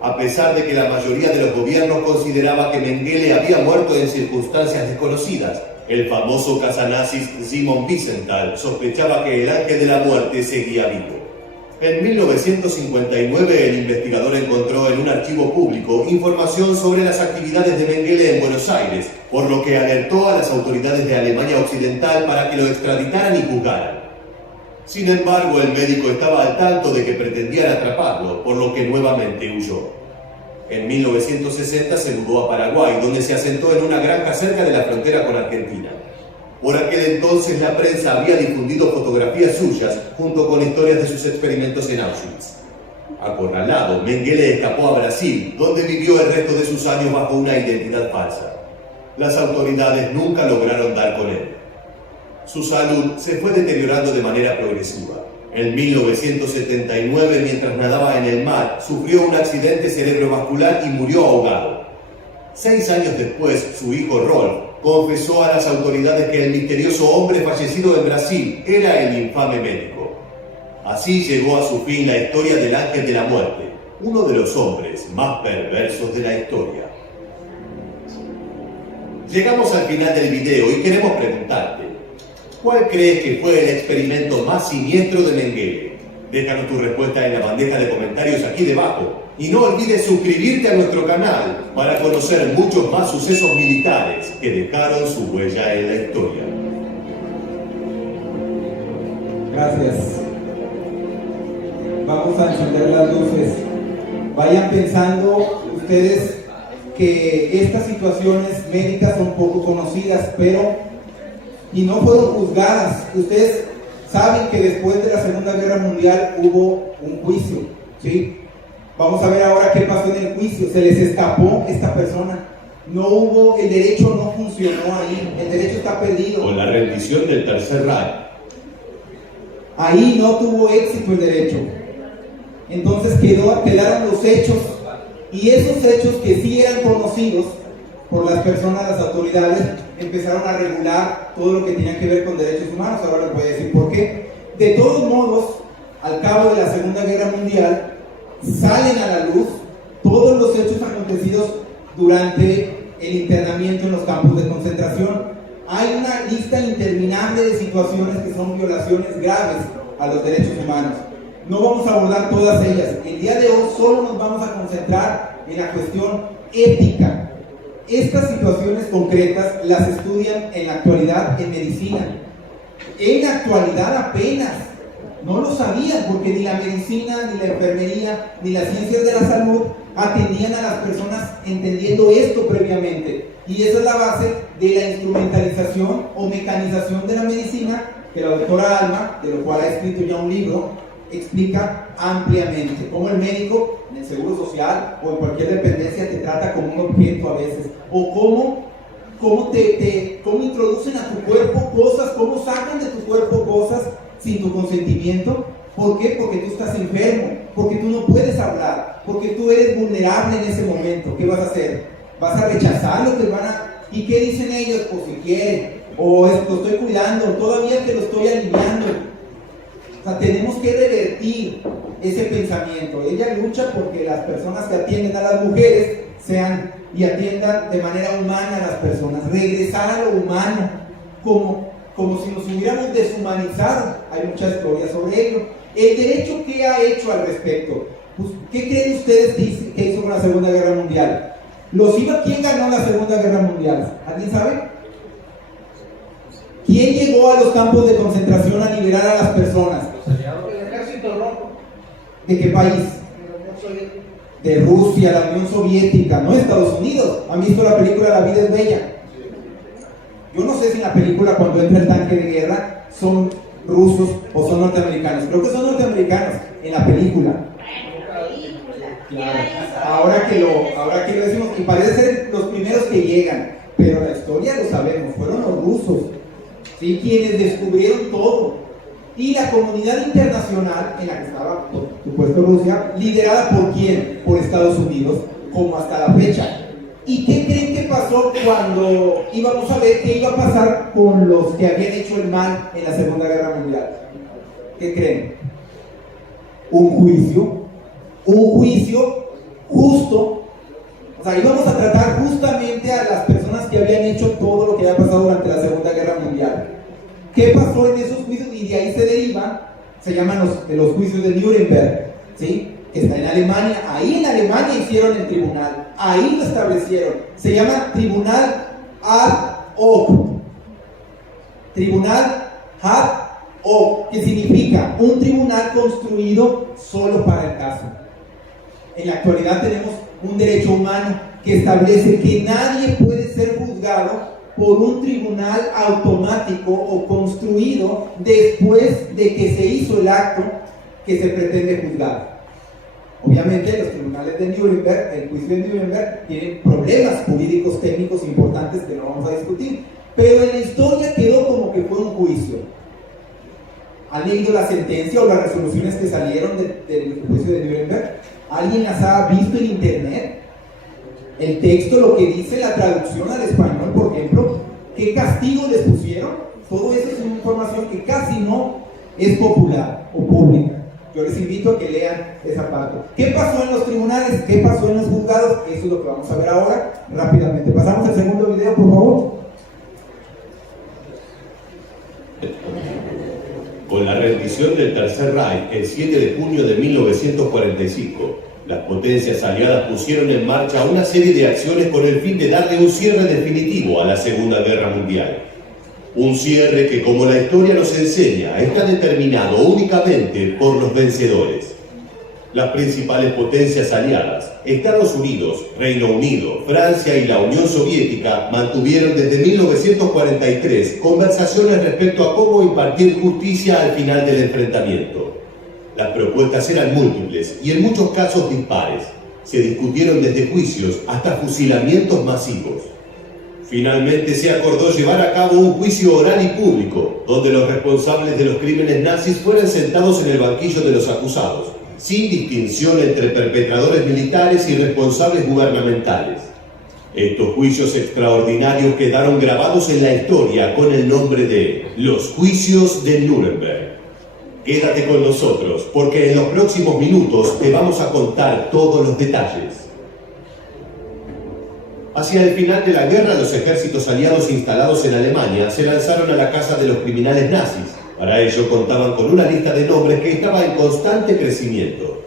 A pesar de que la mayoría de los gobiernos consideraba que Mengele había muerto en circunstancias desconocidas, el famoso casanazis Simon Wiesenthal sospechaba que el ángel de la muerte seguía vivo. En 1959 el investigador encontró en un archivo público información sobre las actividades de Mengele en Buenos Aires, por lo que alertó a las autoridades de Alemania Occidental para que lo extraditaran y juzgaran. Sin embargo, el médico estaba al tanto de que pretendían atraparlo, por lo que nuevamente huyó. En 1960 se mudó a Paraguay, donde se asentó en una granja cerca de la frontera con Argentina. Por aquel entonces la prensa había difundido fotografías suyas junto con historias de sus experimentos en Auschwitz. Acorralado, Mengele escapó a Brasil, donde vivió el resto de sus años bajo una identidad falsa. Las autoridades nunca lograron dar con él. Su salud se fue deteriorando de manera progresiva. En 1979, mientras nadaba en el mar, sufrió un accidente cerebrovascular y murió ahogado. 6 años después, su hijo Rolf confesó a las autoridades que el misterioso hombre fallecido en Brasil era el infame médico. Así llegó a su fin la historia del ángel de la muerte, uno de los hombres más perversos de la historia. Llegamos al final del video y queremos preguntarte, ¿cuál crees que fue el experimento más siniestro de Mengele? Déjanos tu respuesta en la bandeja de comentarios aquí debajo. Y no olvides suscribirte a nuestro canal para conocer muchos más sucesos militares que dejaron su huella en la historia. Gracias. Vamos a encender las luces. Vayan pensando ustedes que estas situaciones médicas son poco conocidas, y no fueron juzgadas. Ustedes saben que después de la Segunda Guerra Mundial hubo un juicio, ¿sí? Vamos a ver ahora qué pasó en el juicio. Se les escapó esta persona. No hubo, el derecho no funcionó ahí. El derecho está perdido. Con la rendición del Tercer Reich. Ahí no tuvo éxito el derecho. Entonces quedaron los hechos. Y esos hechos que sí eran conocidos por las personas, las autoridades, empezaron a regular todo lo que tenía que ver con derechos humanos. Ahora les voy a decir por qué. De todos modos, al cabo de la Segunda Guerra Mundial, salen a la luz todos los hechos acontecidos durante el internamiento en los campos de concentración. Hay una lista interminable de situaciones que son violaciones graves a los derechos humanos. No vamos a abordar todas ellas. El día de hoy solo nos vamos a concentrar en la cuestión ética. Estas situaciones concretas las estudian en la actualidad en medicina. En la actualidad apenas. No lo sabían porque ni la medicina, ni la enfermería, ni las ciencias de la salud atendían a las personas entendiendo esto previamente. Y esa es la base de la instrumentalización o mecanización de la medicina que la doctora Alma, de lo cual ha escrito ya un libro, explica ampliamente. Cómo el médico en el seguro social o en cualquier dependencia te trata como un objeto a veces. O cómo introducen a tu cuerpo cosas, cómo sacan de tu cuerpo cosas sin tu consentimiento. ¿Por qué? Porque tú estás enfermo, porque tú no puedes hablar, porque tú eres vulnerable en ese momento. ¿Qué vas a hacer? ¿Vas a rechazar lo que van a...? ¿Y qué dicen ellos? Pues si quieren, o lo estoy cuidando, todavía te lo estoy aliviando. O sea, tenemos que revertir ese pensamiento. Ella lucha porque las personas que atienden a las mujeres sean y atiendan de manera humana a las personas, regresar a lo humano, como si nos hubiéramos deshumanizado. Hay muchas historias sobre ello. El derecho, ¿qué ha hecho al respecto? Pues, ¿qué creen ustedes que hizo con la Segunda Guerra Mundial? ¿Quién ganó la Segunda Guerra Mundial? ¿Alguien sabe? ¿Quién llegó a los campos de concentración a liberar a las personas? El Ejército Rojo. ¿De qué país? De Rusia, la Unión Soviética, no Estados Unidos. ¿Han visto la película La vida es bella? Yo no sé si en la película cuando entra el tanque de guerra son rusos o son norteamericanos. Creo que son norteamericanos en la película. Claro. Ahora que lo decimos, y parece ser los primeros que llegan, pero la historia lo sabemos, fueron los rusos, ¿sí? Quienes descubrieron todo. Y la comunidad internacional, en la que estaba, por supuesto, Rusia, liderada por quién? Por Estados Unidos, como hasta la fecha. ¿Y qué creen que pasó cuando íbamos a ver qué iba a pasar con los que habían hecho el mal en la Segunda Guerra Mundial? ¿Qué creen? Un juicio justo. O sea, íbamos a tratar justamente a las personas que habían hecho todo lo que había pasado durante la Segunda Guerra Mundial. ¿Qué pasó en esos juicios? Y de ahí se deriva, se llaman los juicios de Nuremberg, ¿sí? Que está en Alemania. Ahí en Alemania hicieron el tribunal, ahí lo establecieron. Se llama Tribunal ad hoc. Tribunal ad hoc, que significa un tribunal construido solo para el caso. En la actualidad tenemos un derecho humano que establece que nadie puede ser juzgado por un tribunal automático o construido después de que se hizo el acto que se pretende juzgar. Obviamente los tribunales de Nuremberg, el juicio de Nuremberg, tienen problemas jurídicos técnicos importantes que no vamos a discutir, pero en la historia quedó como que fue un juicio. ¿Han leído la sentencia o las resoluciones que salieron del juicio de Nuremberg? ¿Alguien las ha visto en internet? El texto, lo que dice la traducción al español, por ejemplo, ¿qué castigo les pusieron? Todo eso es una información que casi no es popular o pública. Yo les invito a que lean esa parte. ¿Qué pasó en los tribunales? ¿Qué pasó en los juzgados? Eso es lo que vamos a ver ahora rápidamente. Pasamos al segundo video, por favor. Con la rendición del Tercer Reich el 7 de junio de 1945, las potencias aliadas pusieron en marcha una serie de acciones con el fin de darle un cierre definitivo a la Segunda Guerra Mundial. Un cierre que, como la historia nos enseña, está determinado únicamente por los vencedores. Las principales potencias aliadas, Estados Unidos, Reino Unido, Francia y la Unión Soviética, mantuvieron desde 1943 conversaciones respecto a cómo impartir justicia al final del enfrentamiento. Las propuestas eran múltiples y en muchos casos dispares. Se discutieron desde juicios hasta fusilamientos masivos. Finalmente se acordó llevar a cabo un juicio oral y público, donde los responsables de los crímenes nazis fueran sentados en el banquillo de los acusados, sin distinción entre perpetradores militares y responsables gubernamentales. Estos juicios extraordinarios quedaron grabados en la historia con el nombre de los Juicios de Nuremberg. Quédate con nosotros, porque en los próximos minutos te vamos a contar todos los detalles. Hacia el final de la guerra, los ejércitos aliados instalados en Alemania se lanzaron a la caza de los criminales nazis. Para ello contaban con una lista de nombres que estaba en constante crecimiento.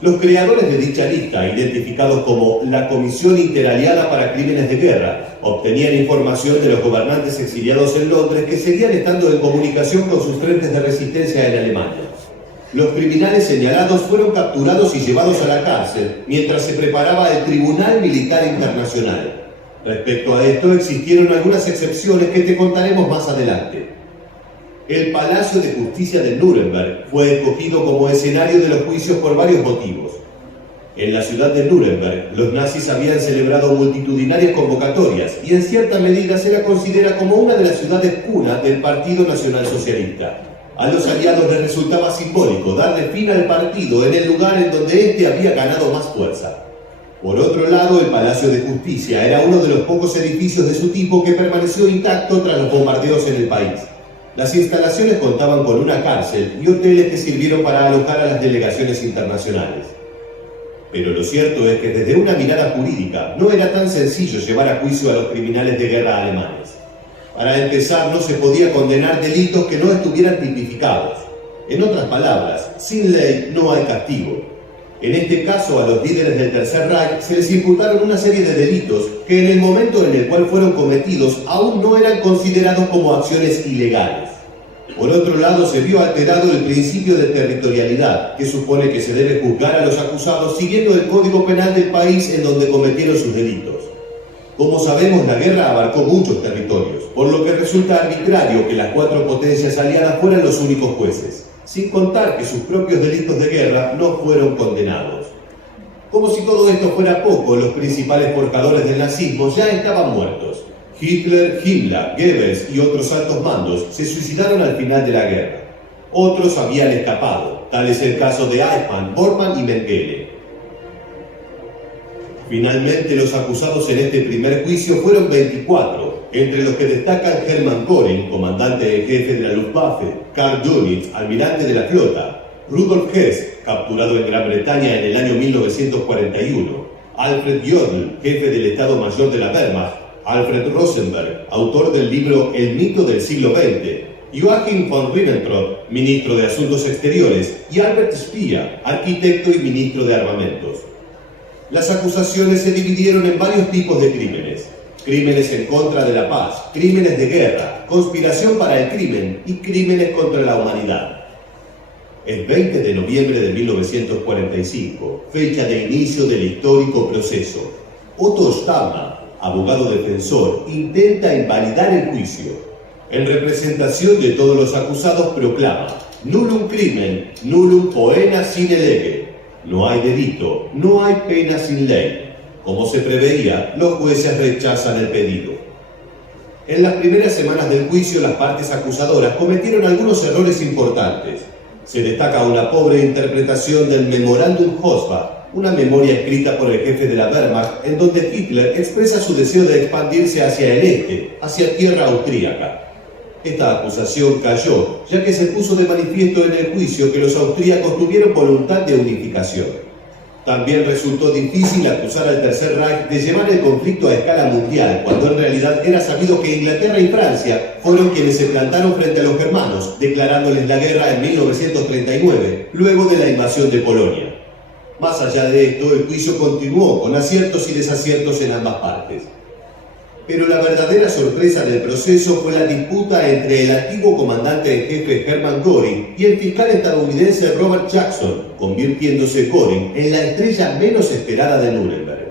Los creadores de dicha lista, identificados como la Comisión Interaliada para Crímenes de Guerra, obtenían información de los gobernantes exiliados en Londres que seguían estando en comunicación con sus frentes de resistencia en Alemania. Los criminales señalados fueron capturados y llevados a la cárcel mientras se preparaba el Tribunal Militar Internacional. Respecto a esto, existieron algunas excepciones que te contaremos más adelante. El Palacio de Justicia de Nuremberg fue escogido como escenario de los juicios por varios motivos. En la ciudad de Nuremberg, los nazis habían celebrado multitudinarias convocatorias y en cierta medida se la considera como una de las ciudades cuna del Partido Nacional Socialista. A los aliados les resultaba simbólico darle fin al partido en el lugar en donde éste había ganado más fuerza. Por otro lado, el Palacio de Justicia era uno de los pocos edificios de su tipo que permaneció intacto tras los bombardeos en el país. Las instalaciones contaban con una cárcel y hoteles que sirvieron para alojar a las delegaciones internacionales. Pero lo cierto es que desde una mirada jurídica no era tan sencillo llevar a juicio a los criminales de guerra alemanes. Para empezar, no se podía condenar delitos que no estuvieran tipificados. En otras palabras, sin ley no hay castigo. En este caso, a los líderes del Tercer Reich se les imputaron una serie de delitos que en el momento en el cual fueron cometidos aún no eran considerados como acciones ilegales. Por otro lado, se vio alterado el principio de territorialidad, que supone que se debe juzgar a los acusados siguiendo el Código Penal del país en donde cometieron sus delitos. Como sabemos, la guerra abarcó muchos territorios, por lo que resulta arbitrario que las 4 potencias aliadas fueran los únicos jueces, sin contar que sus propios delitos de guerra no fueron condenados. Como si todo esto fuera poco, los principales forjadores del nazismo ya estaban muertos. Hitler, Himmler, Goebbels y otros altos mandos se suicidaron al final de la guerra. Otros habían escapado, tal es el caso de Eichmann, Bormann y Mengele. Finalmente, los acusados en este primer juicio fueron 24, entre los que destacan Hermann Göring, comandante en jefe de la Luftwaffe, Karl Dönitz, almirante de la flota, Rudolf Hess, capturado en Gran Bretaña en el año 1941, Alfred Jodl, jefe del Estado Mayor de la Wehrmacht, Alfred Rosenberg, autor del libro El mito del siglo XX, Joachim von Ribbentrop, ministro de Asuntos Exteriores, y Albert Speer, arquitecto y ministro de Armamentos. Las acusaciones se dividieron en varios tipos de crímenes: crímenes en contra de la paz, crímenes de guerra, conspiración para el crimen y crímenes contra la humanidad. El 20 de noviembre de 1945, fecha de inicio del histórico proceso, Otto Stauner, abogado defensor, intenta invalidar el juicio. En representación de todos los acusados proclama: nullum crimen, nullum poena sine lege. No hay delito, no hay pena sin ley. Como se preveía, los jueces rechazan el pedido. En las primeras semanas del juicio, las partes acusadoras cometieron algunos errores importantes. Se destaca una pobre interpretación del Memorandum Hossbach, una memoria escrita por el jefe de la Wehrmacht, en donde Hitler expresa su deseo de expandirse hacia el este, hacia tierra austríaca. Esta acusación cayó, ya que se puso de manifiesto en el juicio que los austríacos tuvieron voluntad de unificación. También resultó difícil acusar al Tercer Reich de llevar el conflicto a escala mundial, cuando en realidad era sabido que Inglaterra y Francia fueron quienes se plantaron frente a los germanos, declarándoles la guerra en 1939, luego de la invasión de Polonia. Más allá de esto, el juicio continuó con aciertos y desaciertos en ambas partes. Pero la verdadera sorpresa del proceso fue la disputa entre el antiguo comandante en jefe Hermann Göring y el fiscal estadounidense Robert Jackson, convirtiéndose Göring en la estrella menos esperada de Nuremberg.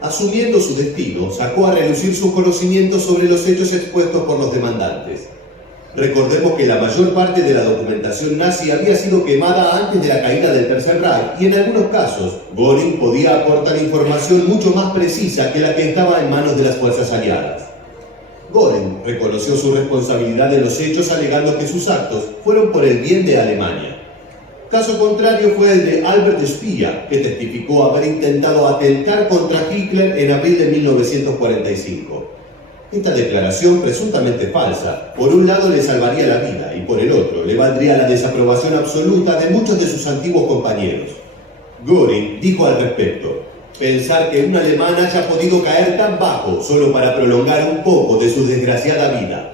Asumiendo su destino, sacó a relucir sus conocimientos sobre los hechos expuestos por los demandantes. Recordemos que la mayor parte de la documentación nazi había sido quemada antes de la caída del Tercer Reich y en algunos casos, Göring podía aportar información mucho más precisa que la que estaba en manos de las fuerzas aliadas. Göring reconoció su responsabilidad en los hechos, alegando que sus actos fueron por el bien de Alemania. Caso contrario fue el de Albert Speer, que testificó haber intentado atentar contra Hitler en abril de 1945. Esta declaración, presuntamente falsa, por un lado le salvaría la vida y por el otro le valdría la desaprobación absoluta de muchos de sus antiguos compañeros. Göring dijo al respecto: pensar que un alemán haya podido caer tan bajo solo para prolongar un poco de su desgraciada vida.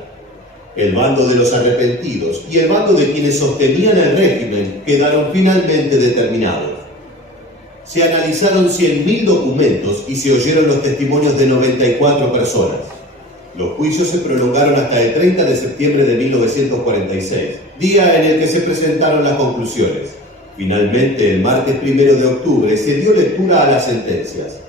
El bando de los arrepentidos y el bando de quienes sostenían el régimen quedaron finalmente determinados. Se analizaron 100.000 documentos y se oyeron los testimonios de 94 personas. Los juicios se prolongaron hasta el 30 de septiembre de 1946, día en el que se presentaron las conclusiones. Finalmente, el martes 1 de octubre, se dio lectura a las sentencias.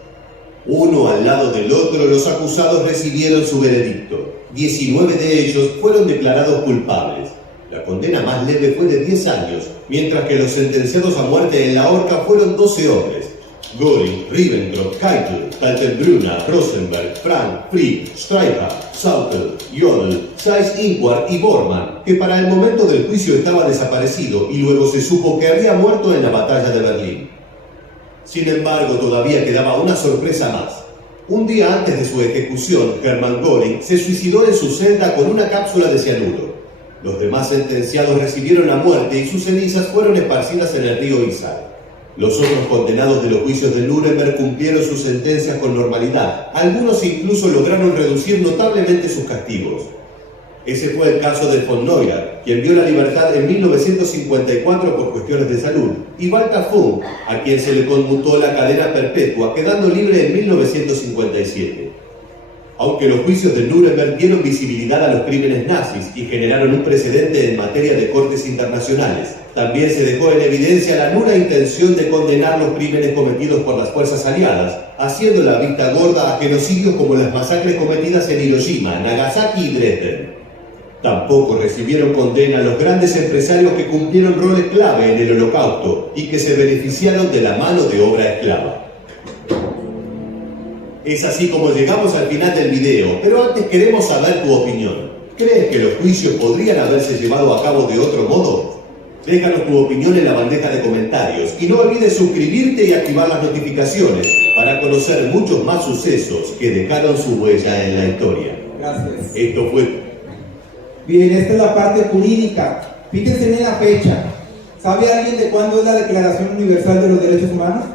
Uno al lado del otro, los acusados recibieron su veredicto. 19 de ellos fueron declarados culpables. La condena más leve fue de 10 años, mientras que los sentenciados a muerte en la horca fueron 12 hombres. Göring, Ribbentrop, Keitel, Kaltenbrunner, Rosenberg, Frank, Frick, Streicher, Sautel, Jodl, Seyss-Inquart y Bormann, que para el momento del juicio estaba desaparecido y luego se supo que había muerto en la batalla de Berlín. Sin embargo, todavía quedaba una sorpresa más. Un día antes de su ejecución, Hermann Göring se suicidó en su celda con una cápsula de cianuro. Los demás sentenciados recibieron la muerte y sus cenizas fueron esparcidas en el río Isar. Los otros condenados de los juicios de Nuremberg cumplieron sus sentencias con normalidad. Algunos incluso lograron reducir notablemente sus castigos. Ese fue el caso de von Neurath, quien vio la libertad en 1954 por cuestiones de salud, y Walter Funk, a quien se le conmutó la cadena perpetua, quedando libre en 1957. Aunque los juicios de Nuremberg dieron visibilidad a los crímenes nazis y generaron un precedente en materia de cortes internacionales, también se dejó en evidencia la nula intención de condenar los crímenes cometidos por las fuerzas aliadas, haciendo la vista gorda a genocidios como las masacres cometidas en Hiroshima, Nagasaki y Dresden. Tampoco recibieron condena los grandes empresarios que cumplieron roles clave en el Holocausto y que se beneficiaron de la mano de obra esclava. Es así como llegamos al final del video, pero antes queremos saber tu opinión. ¿Crees que los juicios podrían haberse llevado a cabo de otro modo? Déjanos tu opinión en la bandeja de comentarios y no olvides suscribirte y activar las notificaciones para conocer muchos más sucesos que dejaron su huella en la historia. Gracias. Esto fue... Bien, esta es la parte jurídica. Fíjense en la fecha. ¿Sabe alguien de cuándo es la Declaración Universal de los Derechos Humanos?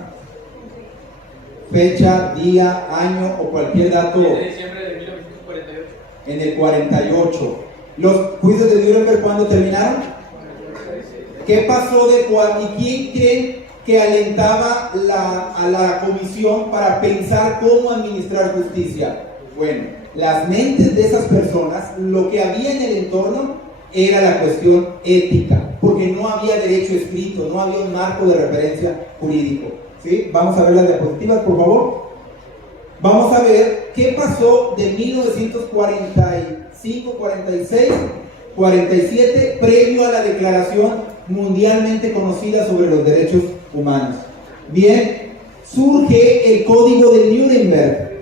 Fecha, día, año o cualquier dato. De diciembre de 1948. En el 48. ¿Los juicios de Nuremberg cuándo terminaron? ¿Qué pasó de cuándo? ¿Y quién cree que alentaba a la comisión para pensar cómo administrar justicia? Bueno, las mentes de esas personas, lo que había en el entorno era la cuestión ética, porque no había derecho escrito, no había un marco de referencia jurídico. ¿Sí? Vamos a ver las diapositivas, por favor. Vamos a ver qué pasó de 1945, 46, 47, previo a la Declaración Mundialmente Conocida sobre los Derechos Humanos. Bien, surge el Código de Nuremberg,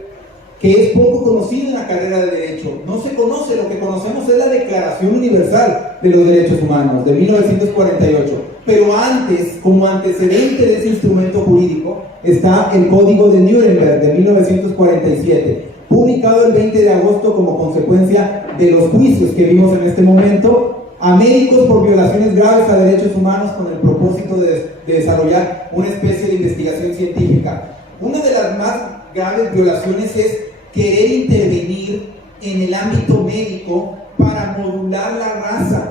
que es poco conocido en la carrera de Derecho. No se conoce, lo que conocemos es la Declaración Universal de los Derechos Humanos de 1948. Pero antes, como antecedente de ese instrumento jurídico, está el Código de Nuremberg de 1947, publicado el 20 de agosto como consecuencia de los juicios que vimos en este momento a médicos por violaciones graves a derechos humanos con el propósito de desarrollar una especie de investigación científica. Una de las más graves violaciones es querer intervenir en el ámbito médico para modular la raza.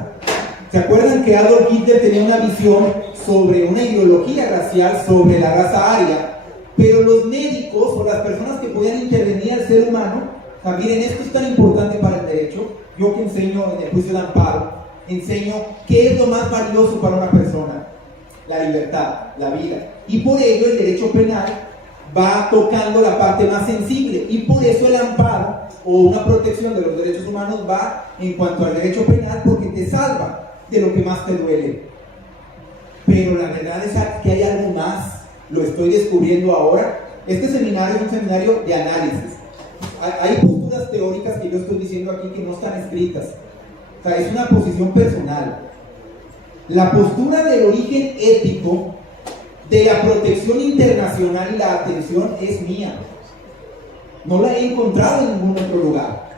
¿Se acuerdan que Adolf Hitler tenía una visión sobre una ideología racial, sobre la raza aria? Pero los médicos o las personas que podían intervenir al ser humano, también en esto es tan importante para el derecho. Yo que enseño en el juicio de amparo, enseño qué es lo más valioso para una persona: la libertad, la vida. Y por ello el derecho penal va tocando la parte más sensible, y por eso el amparo o una protección de los derechos humanos va en cuanto al derecho penal, porque te salva de lo que más te duele. Pero la verdad es que hay algo más, lo estoy descubriendo ahora. Este seminario es un seminario de análisis. Hay posturas teóricas que yo estoy diciendo aquí que no están escritas. O sea, es una posición personal. La postura del origen ético de la protección internacional y la atención es mía. No la he encontrado en ningún otro lugar.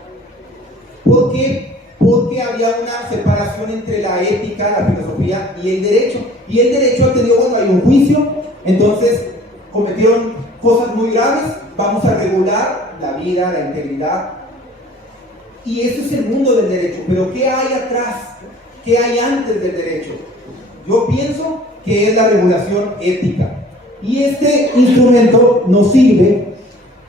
¿Por qué? Porque había una separación entre la ética, la filosofía y el derecho. Y el derecho entendió, bueno, hay un juicio, entonces cometieron cosas muy graves, vamos a regular la vida, la integridad. Y eso es el mundo del derecho. Pero ¿qué hay atrás? ¿Qué hay antes del derecho? Yo pienso que es la regulación ética. Y este instrumento nos sirve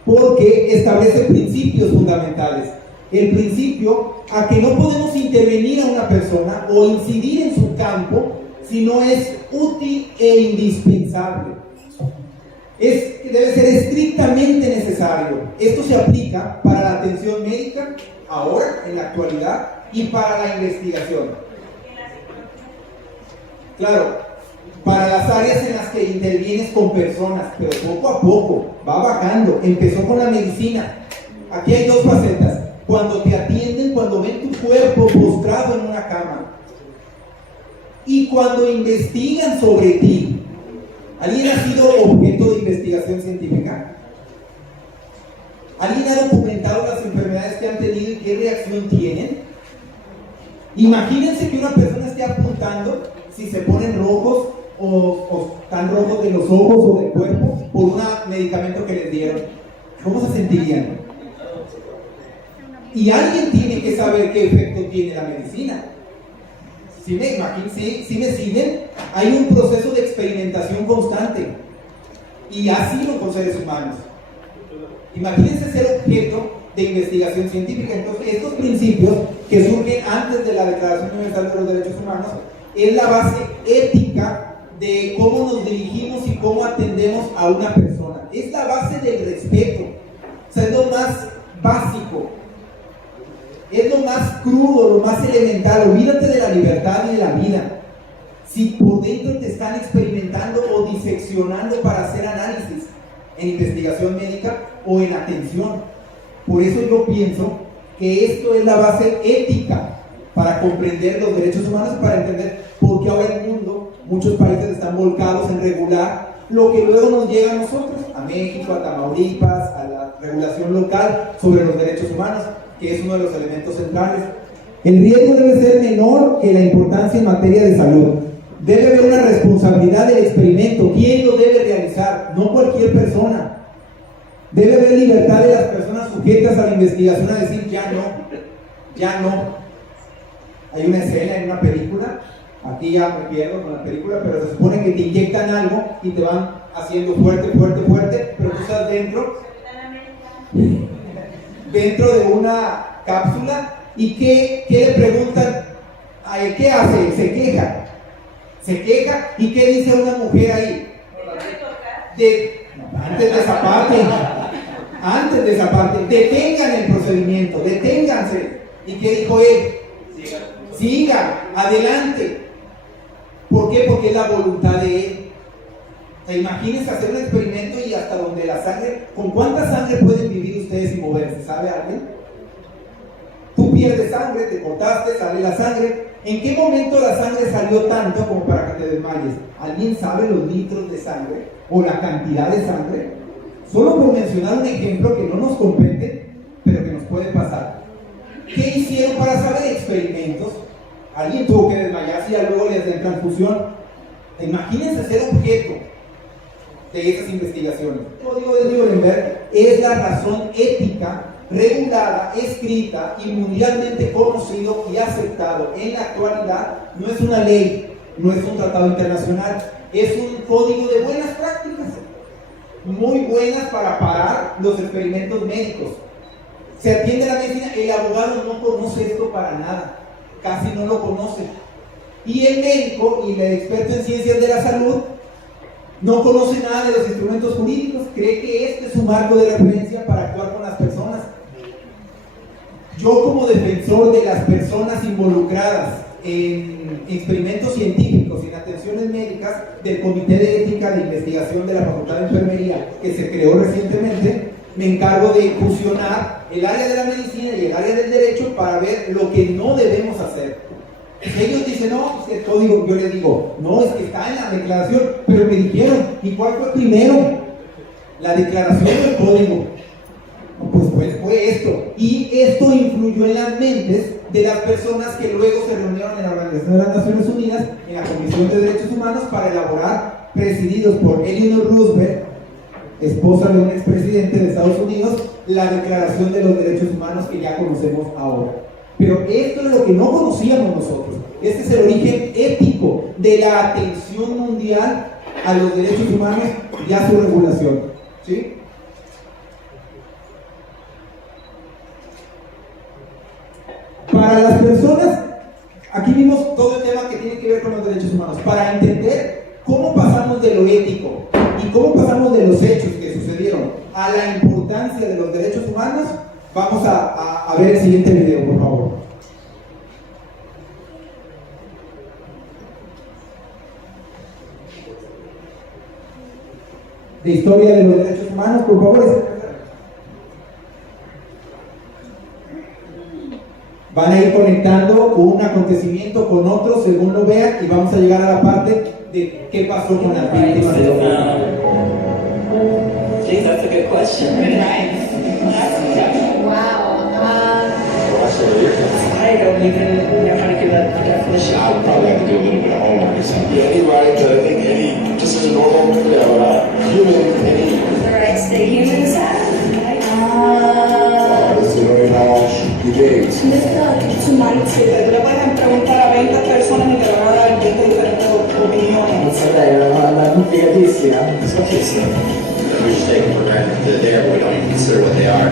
porque establece principios fundamentales. El principio a que no podemos intervenir a una persona o incidir en su campo si no es útil e indispensable. Debe ser estrictamente necesario. Esto se aplica para la atención médica, ahora, en la actualidad, y para la investigación. Claro, para las áreas en las que intervienes con personas, pero poco a poco va bajando. Empezó con la medicina. Aquí hay dos facetas: cuando te atienden, cuando ven tu cuerpo postrado en una cama, y cuando investigan sobre ti. ¿Alguien ha sido objeto de investigación científica? ¿Alguien ha documentado las enfermedades que han tenido y qué reacción tienen? Imagínense que una persona esté apuntando si se ponen rojos o están rojos de los ojos o del cuerpo por un medicamento que les dieron. ¿Cómo se sentirían? Y alguien tiene que saber qué efecto tiene la medicina. Si me siguen, hay un proceso de experimentación constante, y así lo con seres humanos. Imagínense ser objeto de investigación científica. Entonces, estos principios que surgen antes de la Declaración Universal de los Derechos Humanos es la base ética de cómo nos dirigimos y cómo atendemos a una persona. Es la base del respeto. O sea, es lo más básico. Es lo más crudo, lo más elemental. Olvídate de la libertad y de la vida. Si por dentro te están experimentando o diseccionando para hacer análisis en investigación médica o en atención. Por eso yo pienso que esto es la base ética para comprender los derechos humanos y para entender por qué ahora en el mundo muchos países están volcados en regular lo que luego nos llega a nosotros, a México, a Tamaulipas, a la regulación local sobre los derechos humanos, que es uno de los elementos centrales. El riesgo debe ser menor que la importancia en materia de salud. Debe haber una responsabilidad del experimento. ¿Quién lo debe realizar? No cualquier persona. Debe haber libertad de las personas sujetas a la investigación a decir ya no, ya no. Hay una escena en una película, aquí ya me pierdo con la película, pero se supone que te inyectan algo y te van haciendo fuerte, fuerte, fuerte, pero tú estás dentro de una cápsula y ¿qué le preguntan? ¿Qué hace? Se queja y ¿qué dice una mujer ahí? Antes de esa parte, detengan el procedimiento, deténganse. ¿Y qué dijo él? Sigan, adelante. ¿Por qué? Porque es la voluntad de él. O sea, imagínense hacer un experimento y hasta donde la sangre, ¿con cuánta sangre pueden vivir ustedes sin moverse? ¿Sabe alguien? Tú pierdes sangre, te cortaste, sale la sangre. ¿En qué momento la sangre salió tanto como para que te desmayes? ¿Alguien sabe los litros de sangre o la cantidad de sangre? Solo por mencionar un ejemplo que no nos compete, pero que nos puede pasar. ¿Qué hicieron para saber? Experimentos. Alguien tuvo que desmayarse y ya luego le hacían transfusión. Imagínense ser objeto de esas investigaciones. El Código de Nuremberg es la razón ética regulada, escrita y mundialmente conocido y aceptado en la actualidad. No es una ley, no es un tratado internacional, es un código de buenas prácticas, muy buenas para parar los experimentos médicos. Se atiende a la medicina, el abogado no conoce esto para nada, casi no lo conoce. Y el médico y el experto en ciencias de la salud no conoce nada de los instrumentos jurídicos, cree que este es su marco de referencia para actuar con las personas. Yo, como defensor de las personas involucradas en experimentos científicos y en atenciones médicas del Comité de Ética de Investigación de la Facultad de Enfermería, que se creó recientemente, me encargo de fusionar el área de la medicina y el área del derecho para ver lo que no debemos hacer. Ellos dicen, no, pues el código, yo les digo, no, es que está en la declaración, pero me dijeron, ¿y cuál fue primero? ¿La declaración o el código? Pues fue esto, y esto influyó en las mentes de las personas que luego se reunieron en la Organización de las Naciones Unidas, en la Comisión de Derechos Humanos, para elaborar, presididos por Eleanor Roosevelt, esposa de un expresidente de Estados Unidos, la Declaración de los Derechos Humanos que ya conocemos ahora. Pero esto es lo que no conocíamos nosotros. Este es el origen ético de la atención mundial a los derechos humanos y a su regulación. ¿Sí? Para las personas, aquí vimos todo el tema que tiene que ver con los derechos humanos. Para entender cómo pasamos de lo ético y cómo pasamos de los hechos que sucedieron a la importancia de los derechos humanos, vamos a ver el siguiente video, por favor. De historia de los derechos humanos, por favor. Van a ir conectando un acontecimiento con otro según lo vean y vamos a llegar a la parte de qué pasó con las víctimas de los Geez, that's a good question. Right? Wow. I don't even know how to give that definition. I would probably have to do a little bit of homework or something. Yeah, you're right, because I think just as a normal human, The rights that humans have. Tú le puedes preguntar a 20 personas y te van a dar 20 diferentes opiniones. We just take them for granted that they're there, but we don't even consider what they are.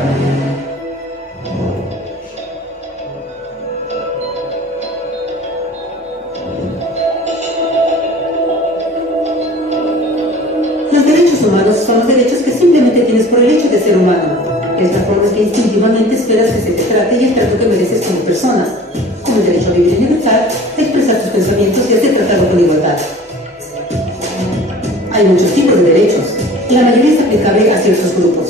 tienes por el hecho de ser humano. Es la forma que instintivamente esperas que se te trate y el trato que mereces como persona, como el derecho a vivir en libertad, a expresar tus pensamientos y a ser tratado con igualdad. Hay muchos tipos de derechos, y la mayoría es aplicable a ciertos grupos.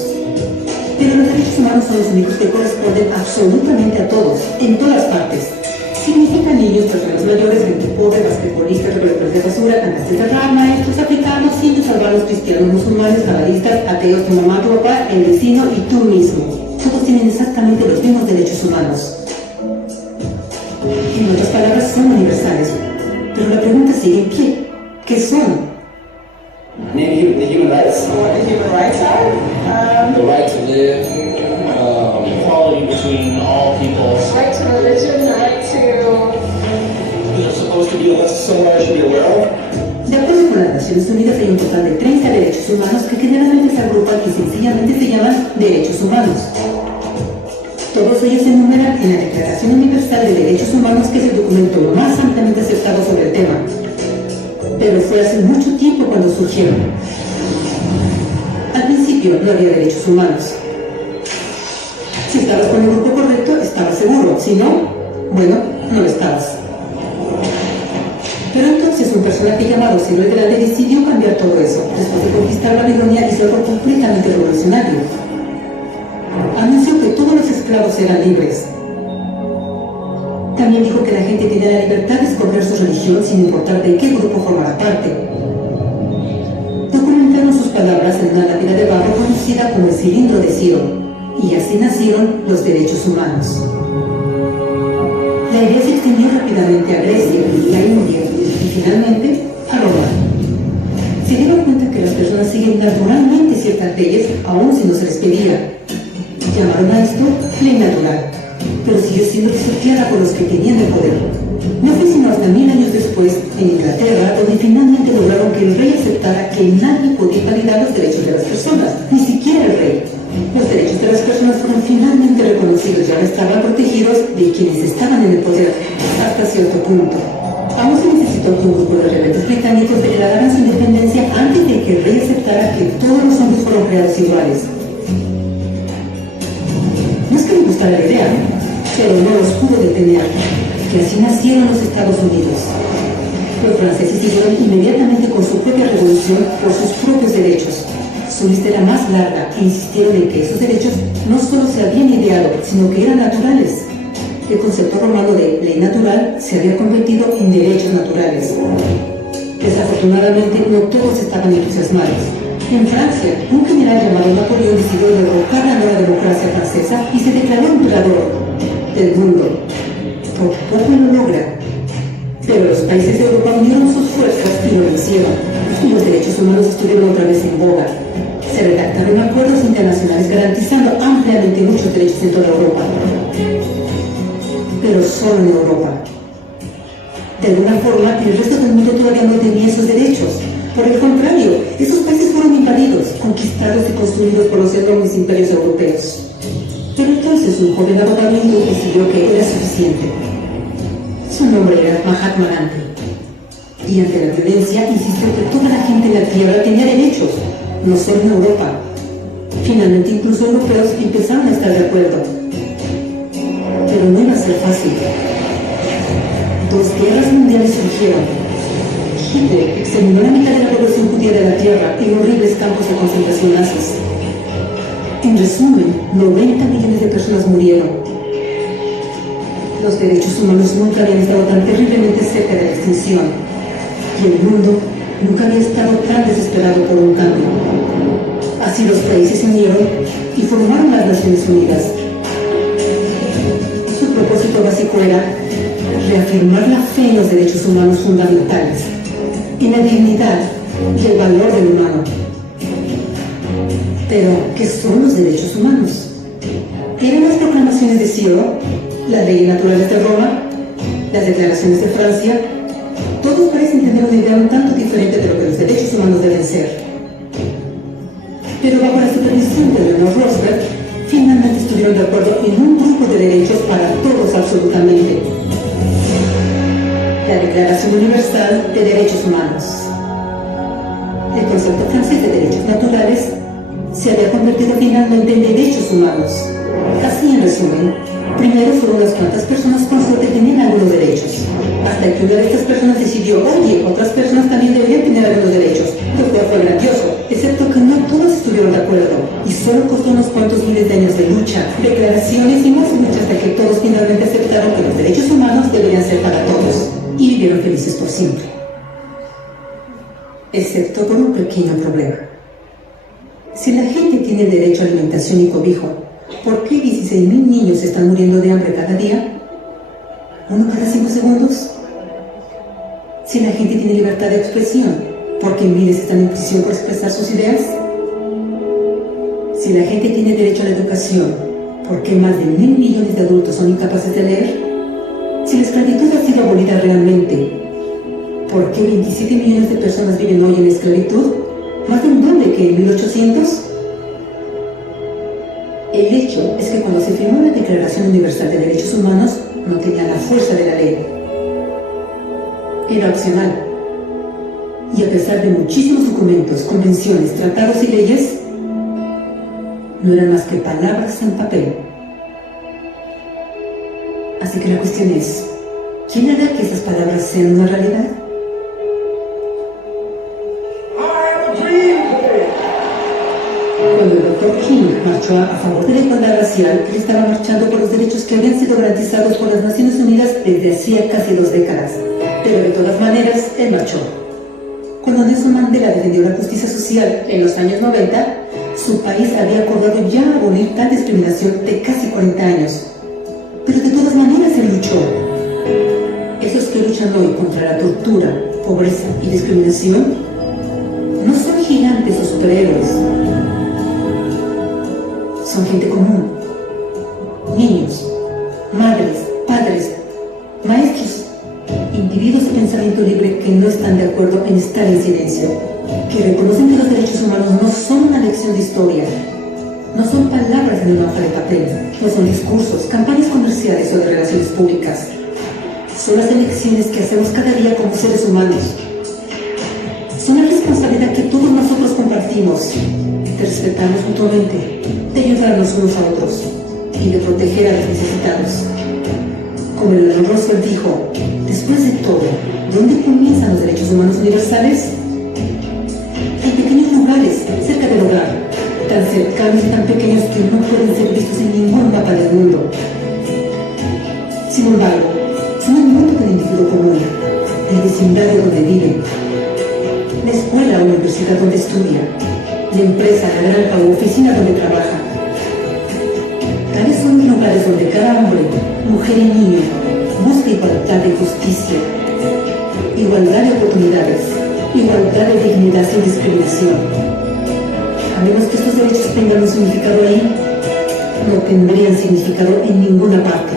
Pero los derechos humanos son los únicos que corresponden absolutamente a todos, en todas partes. Significan niños, personas mayores, gente pobre, basquetbolistas, recolectores de basura, cantantes de rap, maestros, africanos, indios, albanos, cristianos, musulmanes, cabalistas, ateos, tu mamá, tu papá, el vecino y tú mismo. Todos tienen exactamente los mismos derechos humanos. En otras palabras, son universales. Pero la pregunta sigue en pie. ¿Qué son? The human rights. What the human rights are? The right to live. Equality between all people. Right to religion, right to... They're supposed to be a list somewhere I should be aware of. De acuerdo con las Naciones Unidas, hay un total de 30 derechos humanos que generalmente se agrupan y sencillamente se llaman derechos humanos. Todos ellos se enumeran en la Declaración Universal de Derechos Humanos, que es el documento más ampliamente aceptado sobre el tema. Pero fue hace mucho tiempo cuando surgieron. Al principio no había derechos humanos. Si estabas con el grupo correcto, estabas seguro. Si no, bueno, no lo estabas. Pero entonces un personaje llamado Ciro el Grande decidió cambiar todo eso. Después de conquistar Babilonia, hizo algo completamente revolucionario. Anunció que todos los esclavos eran libres. También dijo que la gente tenía la libertad de escoger su religión sin importar de qué grupo formara parte. Documentaron sus palabras en una lápida de barro conocida como el cilindro de Ciro, y así nacieron los derechos humanos. La idea se extendió rápidamente a Grecia, a India y finalmente a Roma. Se dieron cuenta que las personas siguen naturalmente ciertas leyes aun si no se les pedía. Llamaron a esto ley natural, pero siguió siendo desafiada por los que tenían el poder. No fue sino hasta 1000 años después, en Inglaterra, donde finalmente lograron que el rey aceptara que nadie podía invalidar los derechos de las personas, ni siquiera el rey. Los derechos de las personas fueron finalmente reconocidos y ahora estaban protegidos de quienes estaban en el poder, hasta cierto punto. Aún se necesitó que un grupo de rebeldes británicos declararan su independencia antes de que el rey aceptara que todos los hombres fueron creados iguales. No es que me gustara la idea, pero no los pudo detener, que así nacieron los Estados Unidos. Los franceses siguieron inmediatamente con su propia revolución por sus propios derechos. Su lista era más larga e insistieron en que esos derechos no solo se habían ideado, sino que eran naturales. El concepto romano de ley natural se había convertido en derechos naturales. Desafortunadamente, no todos estaban entusiasmados. En Francia, un general llamado Napoleón decidió derrocar la nueva democracia francesa y se declaró emperador del mundo. Por poco lo logra, pero los países de Europa unieron sus fuerzas y lo hicieron, y los derechos humanos estuvieron otra vez en boga. Se redactaron acuerdos internacionales garantizando ampliamente muchos derechos en toda Europa, pero solo en Europa. De alguna forma, el resto del mundo todavía no tenía esos derechos. Por el contrario, esos países fueron invadidos, conquistados y construidos por los enormes imperios europeos. Pero entonces un joven abogado hindú decidió que era suficiente. Su nombre era Mahatma Gandhi. Y ante la violencia insistió que toda la gente en la tierra tenía derechos, no solo en Europa. Finalmente incluso europeos empezaron a estar de acuerdo. Pero no iba a ser fácil. 2 guerras mundiales surgieron. Hitler exterminó la mitad de la población judía de la tierra en horribles campos de concentración nazis. En resumen, 90 millones de personas murieron. Los derechos humanos nunca habían estado tan terriblemente cerca de la extinción, y el mundo nunca había estado tan desesperado por un cambio. Así los países se unieron y formaron las Naciones Unidas. Su propósito básico era reafirmar la fe en los derechos humanos fundamentales, en la dignidad y el valor del humano. Pero, ¿qué son los derechos humanos? ¿Eran las proclamaciones de Ciro, las leyes naturales de Roma, las declaraciones de Francia? Todos parecen tener una idea un tanto diferente de lo que los derechos humanos deben ser. Pero bajo la supervisión de Eleanor Roosevelt, finalmente estuvieron de acuerdo en un grupo de derechos para todos absolutamente. La Declaración Universal de Derechos Humanos. El concepto francés de derechos naturales se había convertido finalmente en derechos humanos. Así en resumen, primero solo unas cuantas personas con suerte tenían algunos derechos, hasta que una de estas personas decidió, oye, otras personas también deberían tener algunos derechos. Lo cual fue grandioso, excepto que no todos estuvieron de acuerdo, y solo costó unos cuantos miles de años de lucha, declaraciones y más lucha hasta que todos finalmente aceptaron que los derechos humanos deberían ser para todos, y vivieron felices por siempre. Excepto por un pequeño problema. Si la gente tiene derecho a alimentación y cobijo, ¿por qué 16.000 niños están muriendo de hambre cada día? ¿Uno cada 5 segundos? Si la gente tiene libertad de expresión, ¿por qué miles están en prisión por expresar sus ideas? Si la gente tiene derecho a la educación, ¿por qué más de 1.000 millones de adultos son incapaces de leer? Si la esclavitud ha sido abolida realmente, ¿por qué 27 millones de personas viven hoy en esclavitud? ¿Más de un doble que en 1800? El hecho es que cuando se firmó la Declaración Universal de Derechos Humanos, no tenía la fuerza de la ley. Era opcional. Y a pesar de muchísimos documentos, convenciones, tratados y leyes, no eran más que palabras en papel. Así que la cuestión es, ¿quién hará que esas palabras sean una realidad? Cuando el Dr. King marchó a favor de la igualdad racial, él estaba marchando por los derechos que habían sido garantizados por las Naciones Unidas desde hacía casi 2 décadas. Pero de todas maneras, él marchó. Cuando Nelson Mandela defendió la justicia social en los años 90, su país había acordado ya abolir tal discriminación de casi 40 años. Pero de todas maneras él luchó. Esos que luchan hoy contra la tortura, pobreza y discriminación no son gigantes o superhéroes. Son gente común, niños, madres, padres, maestros, individuos de pensamiento libre que no están de acuerdo en estar en silencio, que reconocen que los derechos humanos no son una lección de historia, no son palabras en una hoja de papel, no son discursos, campañas comerciales o de relaciones públicas, son las elecciones que hacemos cada día como seres humanos, son la responsabilidad que todos nosotros compartimos, de respetarnos mutuamente, de ayudarnos unos a otros y de proteger a los necesitados. Como el Leonard Roosevelt dijo, después de todo, ¿dónde comienzan los derechos humanos universales? En pequeños lugares, cerca del hogar, tan cercanos y tan pequeños que no pueden ser vistos en ningún mapa del mundo. Sin embargo, son el mundo del individuo común, el vecindario donde vive, la escuela o universidad donde estudia, la empresa, la granja o oficina donde trabaja. Tales son los lugares donde cada hombre, mujer y niño busca igualdad de justicia, igualdad de oportunidades, igualdad de dignidad sin discriminación. A menos que estos derechos tengan un significado ahí, no tendrían significado en ninguna parte.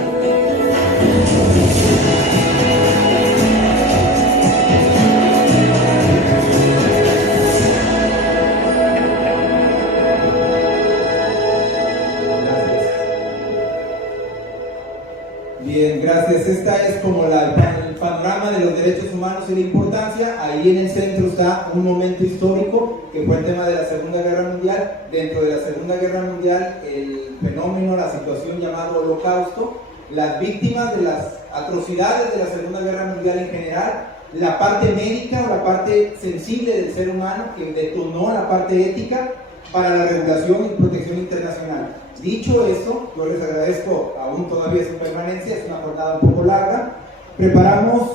Bien, gracias. Esta es como el panorama de los derechos humanos y la importancia. Ahí en el centro está un momento histórico que fue el tema de la Segunda Guerra Mundial. Dentro de la Segunda Guerra Mundial, el fenómeno, la situación llamada Holocausto, las víctimas de las atrocidades de la Segunda Guerra Mundial en general, la parte médica o la parte sensible del ser humano que detonó la parte ética para la regulación y protección internacional. Dicho eso, yo les agradezco aún todavía su permanencia, es una jornada un poco larga. Preparamos,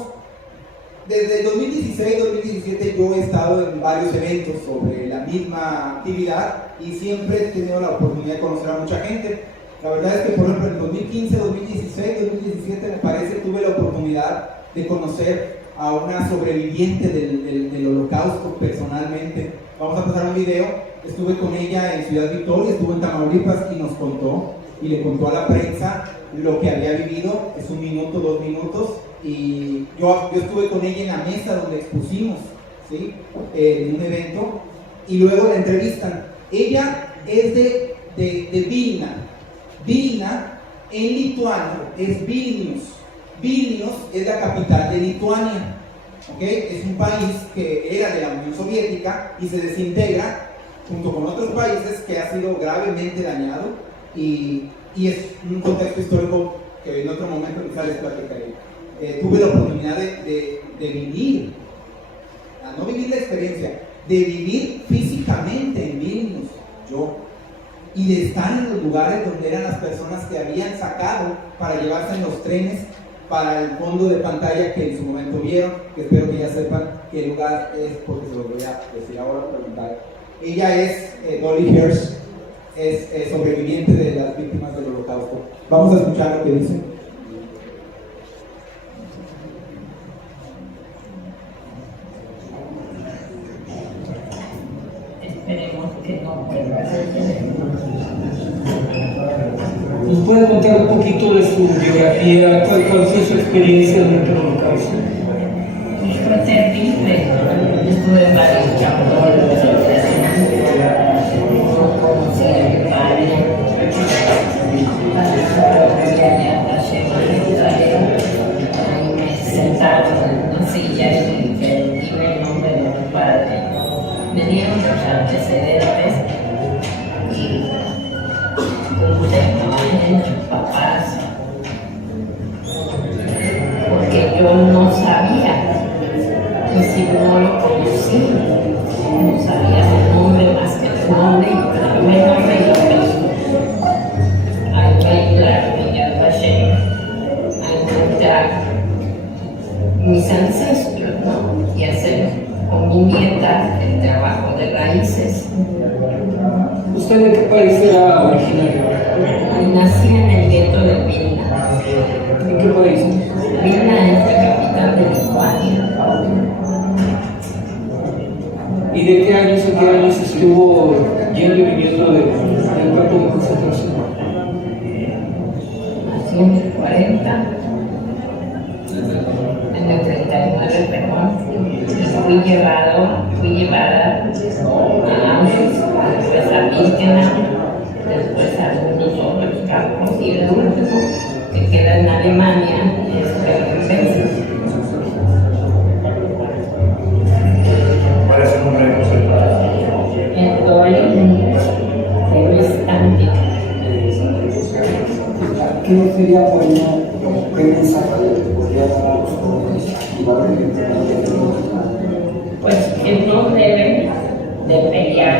desde el 2016-2017 yo he estado en varios eventos sobre la misma actividad y siempre he tenido la oportunidad de conocer a mucha gente. La verdad es que, por ejemplo, en 2015, 2016, 2017 me parece tuve la oportunidad de conocer a una sobreviviente del Holocausto personalmente. Vamos a pasar un video. Estuve con ella en Ciudad Victoria, estuvo en Tamaulipas y nos contó y le contó a la prensa lo que había vivido. Es 1 minuto, 2 minutos y yo estuve con ella en la mesa donde expusimos, ¿sí? En un evento y luego la entrevistan. Ella es de Vilna. Vilna en lituano es Vilnius. Vilnius es la capital de Lituania. ¿Okay? Es un país que era de la Unión Soviética y se desintegra junto con otros países, que ha sido gravemente dañado y es un contexto histórico que en otro momento quizás les platicaré. Tuve la oportunidad de vivir, no vivir la experiencia, de vivir físicamente en Vilnius, yo, y de estar en los lugares donde eran las personas que habían sacado para llevarse en los trenes para el fondo de pantalla que en su momento vieron, que espero que ya sepan qué lugar es, porque se lo voy a decir ahora, preguntar. Ella es Dolly Hirsch, es sobreviviente de las víctimas del Holocausto. Vamos a escuchar lo que dice. Esperemos que no. ¿Nos puede contar un poquito de su biografía? ¿Cuál fue su experiencia durante el Holocausto? Fue terrible. Estuve en varios campos. Conocí a mi padre. Ahí me sentaron en una silla y que dime el nombre de mi padre. Me dieron sus antecedentes y pregunté a sus papás, porque yo no sabía, y si no lo conocí, no sabía su nombre más que su nombre y el nombre y lo hay que ayudarme y a encontrar mis ancestros, ¿no? Y hacer con mi nieta el trabajo de raíces. ¿Usted de qué país era originario? Nací en el gueto de Vilna. ¿En qué país? Vilna es la capital de Lituania. ¿Y de qué años a qué años estuvo yendo y viniendo del campo de concentración? Nací en el 40, en el 39, perdón. Fui llevada a Auschwitz, después a Birkenau, después a algunos otros campos y el último que queda en Alemania es Bergen-Belsen. ¿Cuál es el nombre de José? En Dolly Stantic. ¿Qué sería bueno? ¿Qué mensaje podría dar a los jóvenes? Pues que no deben de pelear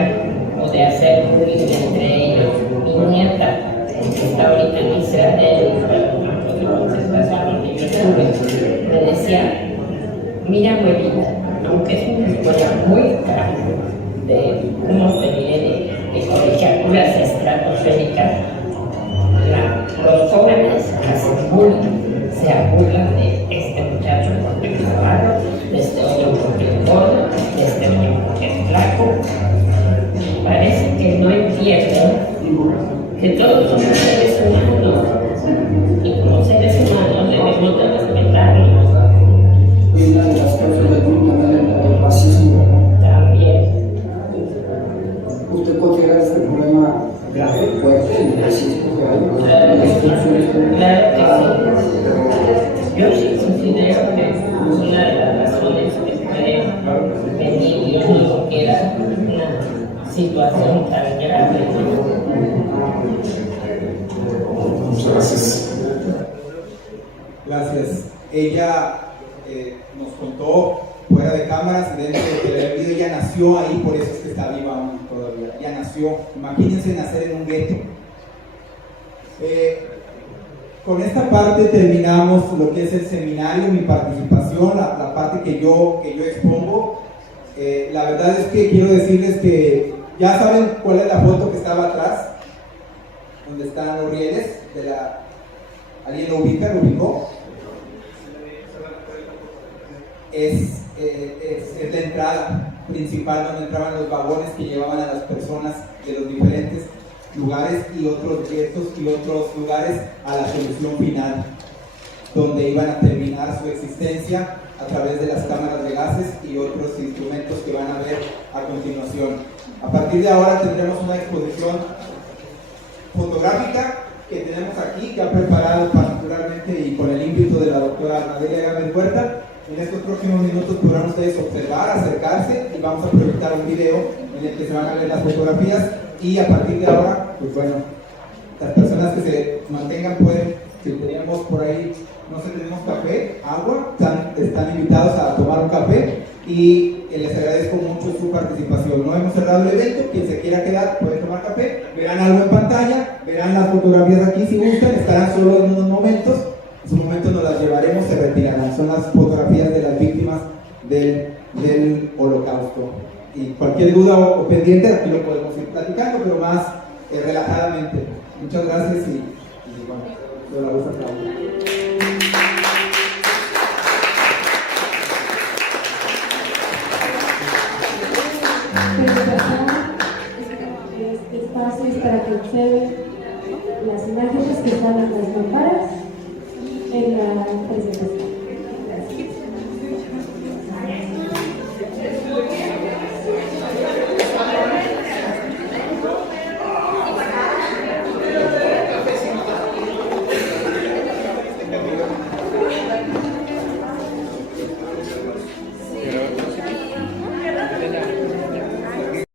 o de hacer bullying entre ellos. Mi nieta, que está ahorita en Israel, me decía, mira abuelita, aunque es una escuela muy cara, de cómo se viene de colegiaturas estratosféricas, los jóvenes hacen bullying, se burlan de este muchacho porque es raro, de este otro porque es gordo, de este otro porque es flaco. Parece que no entienden que todos somos seres humanos y como seres humanos debemos de respetarlos. Y una de las causas del también el racismo. También. ¿Usted considera este problema grave, fuerte, el racismo que hay? Claro que sí. Yo sí considero que es una de las razones que puede venir, Dios no lo quiera, una situación tan grave. Muchas gracias. Gracias. Ella nos contó fuera de cámaras y dentro del video, ella nació ahí, por eso es que está viva aún todavía. Ella nació, imagínense nacer en un gueto. Con esta parte terminamos lo que es el seminario, mi participación, la parte que yo expongo. La verdad es que quiero decirles que ya saben cuál es la foto que estaba atrás, donde están los rieles de la... ¿Alguien lo ubica? ¿Lo ubicó? Es la entrada principal donde entraban los vagones que llevaban a las personas de los diferentes lugares y otros guetos y otros lugares a la solución final, donde iban a terminar su existencia a través de las cámaras de gases y otros instrumentos que van a ver a continuación. A partir de ahora tendremos una exposición fotográfica que tenemos aquí, que ha preparado particularmente y con el ímpetu de la doctora Nadelia Gámez Huerta, En estos próximos minutos podrán ustedes observar, acercarse y vamos a proyectar un video en el que se van a ver las fotografías y a partir de ahora, pues bueno, las personas que se mantengan pueden, si tenemos por ahí, no sé, tenemos café, agua, están invitados a tomar un café y les agradezco mucho su participación. No hemos cerrado el evento, quien se quiera quedar puede tomar café, verán algo en pantalla, verán las fotografías aquí si gustan, estarán solo en unos momentos. En su momento nos las llevaremos, se retirarán. Son las fotografías de las víctimas del Holocausto. Y cualquier duda o pendiente, aquí lo podemos ir platicando, pero más relajadamente. Muchas gracias y bueno, yo la voz a Claudia. Este espacio es para que observen las imágenes que están en las mamparas en la presentación.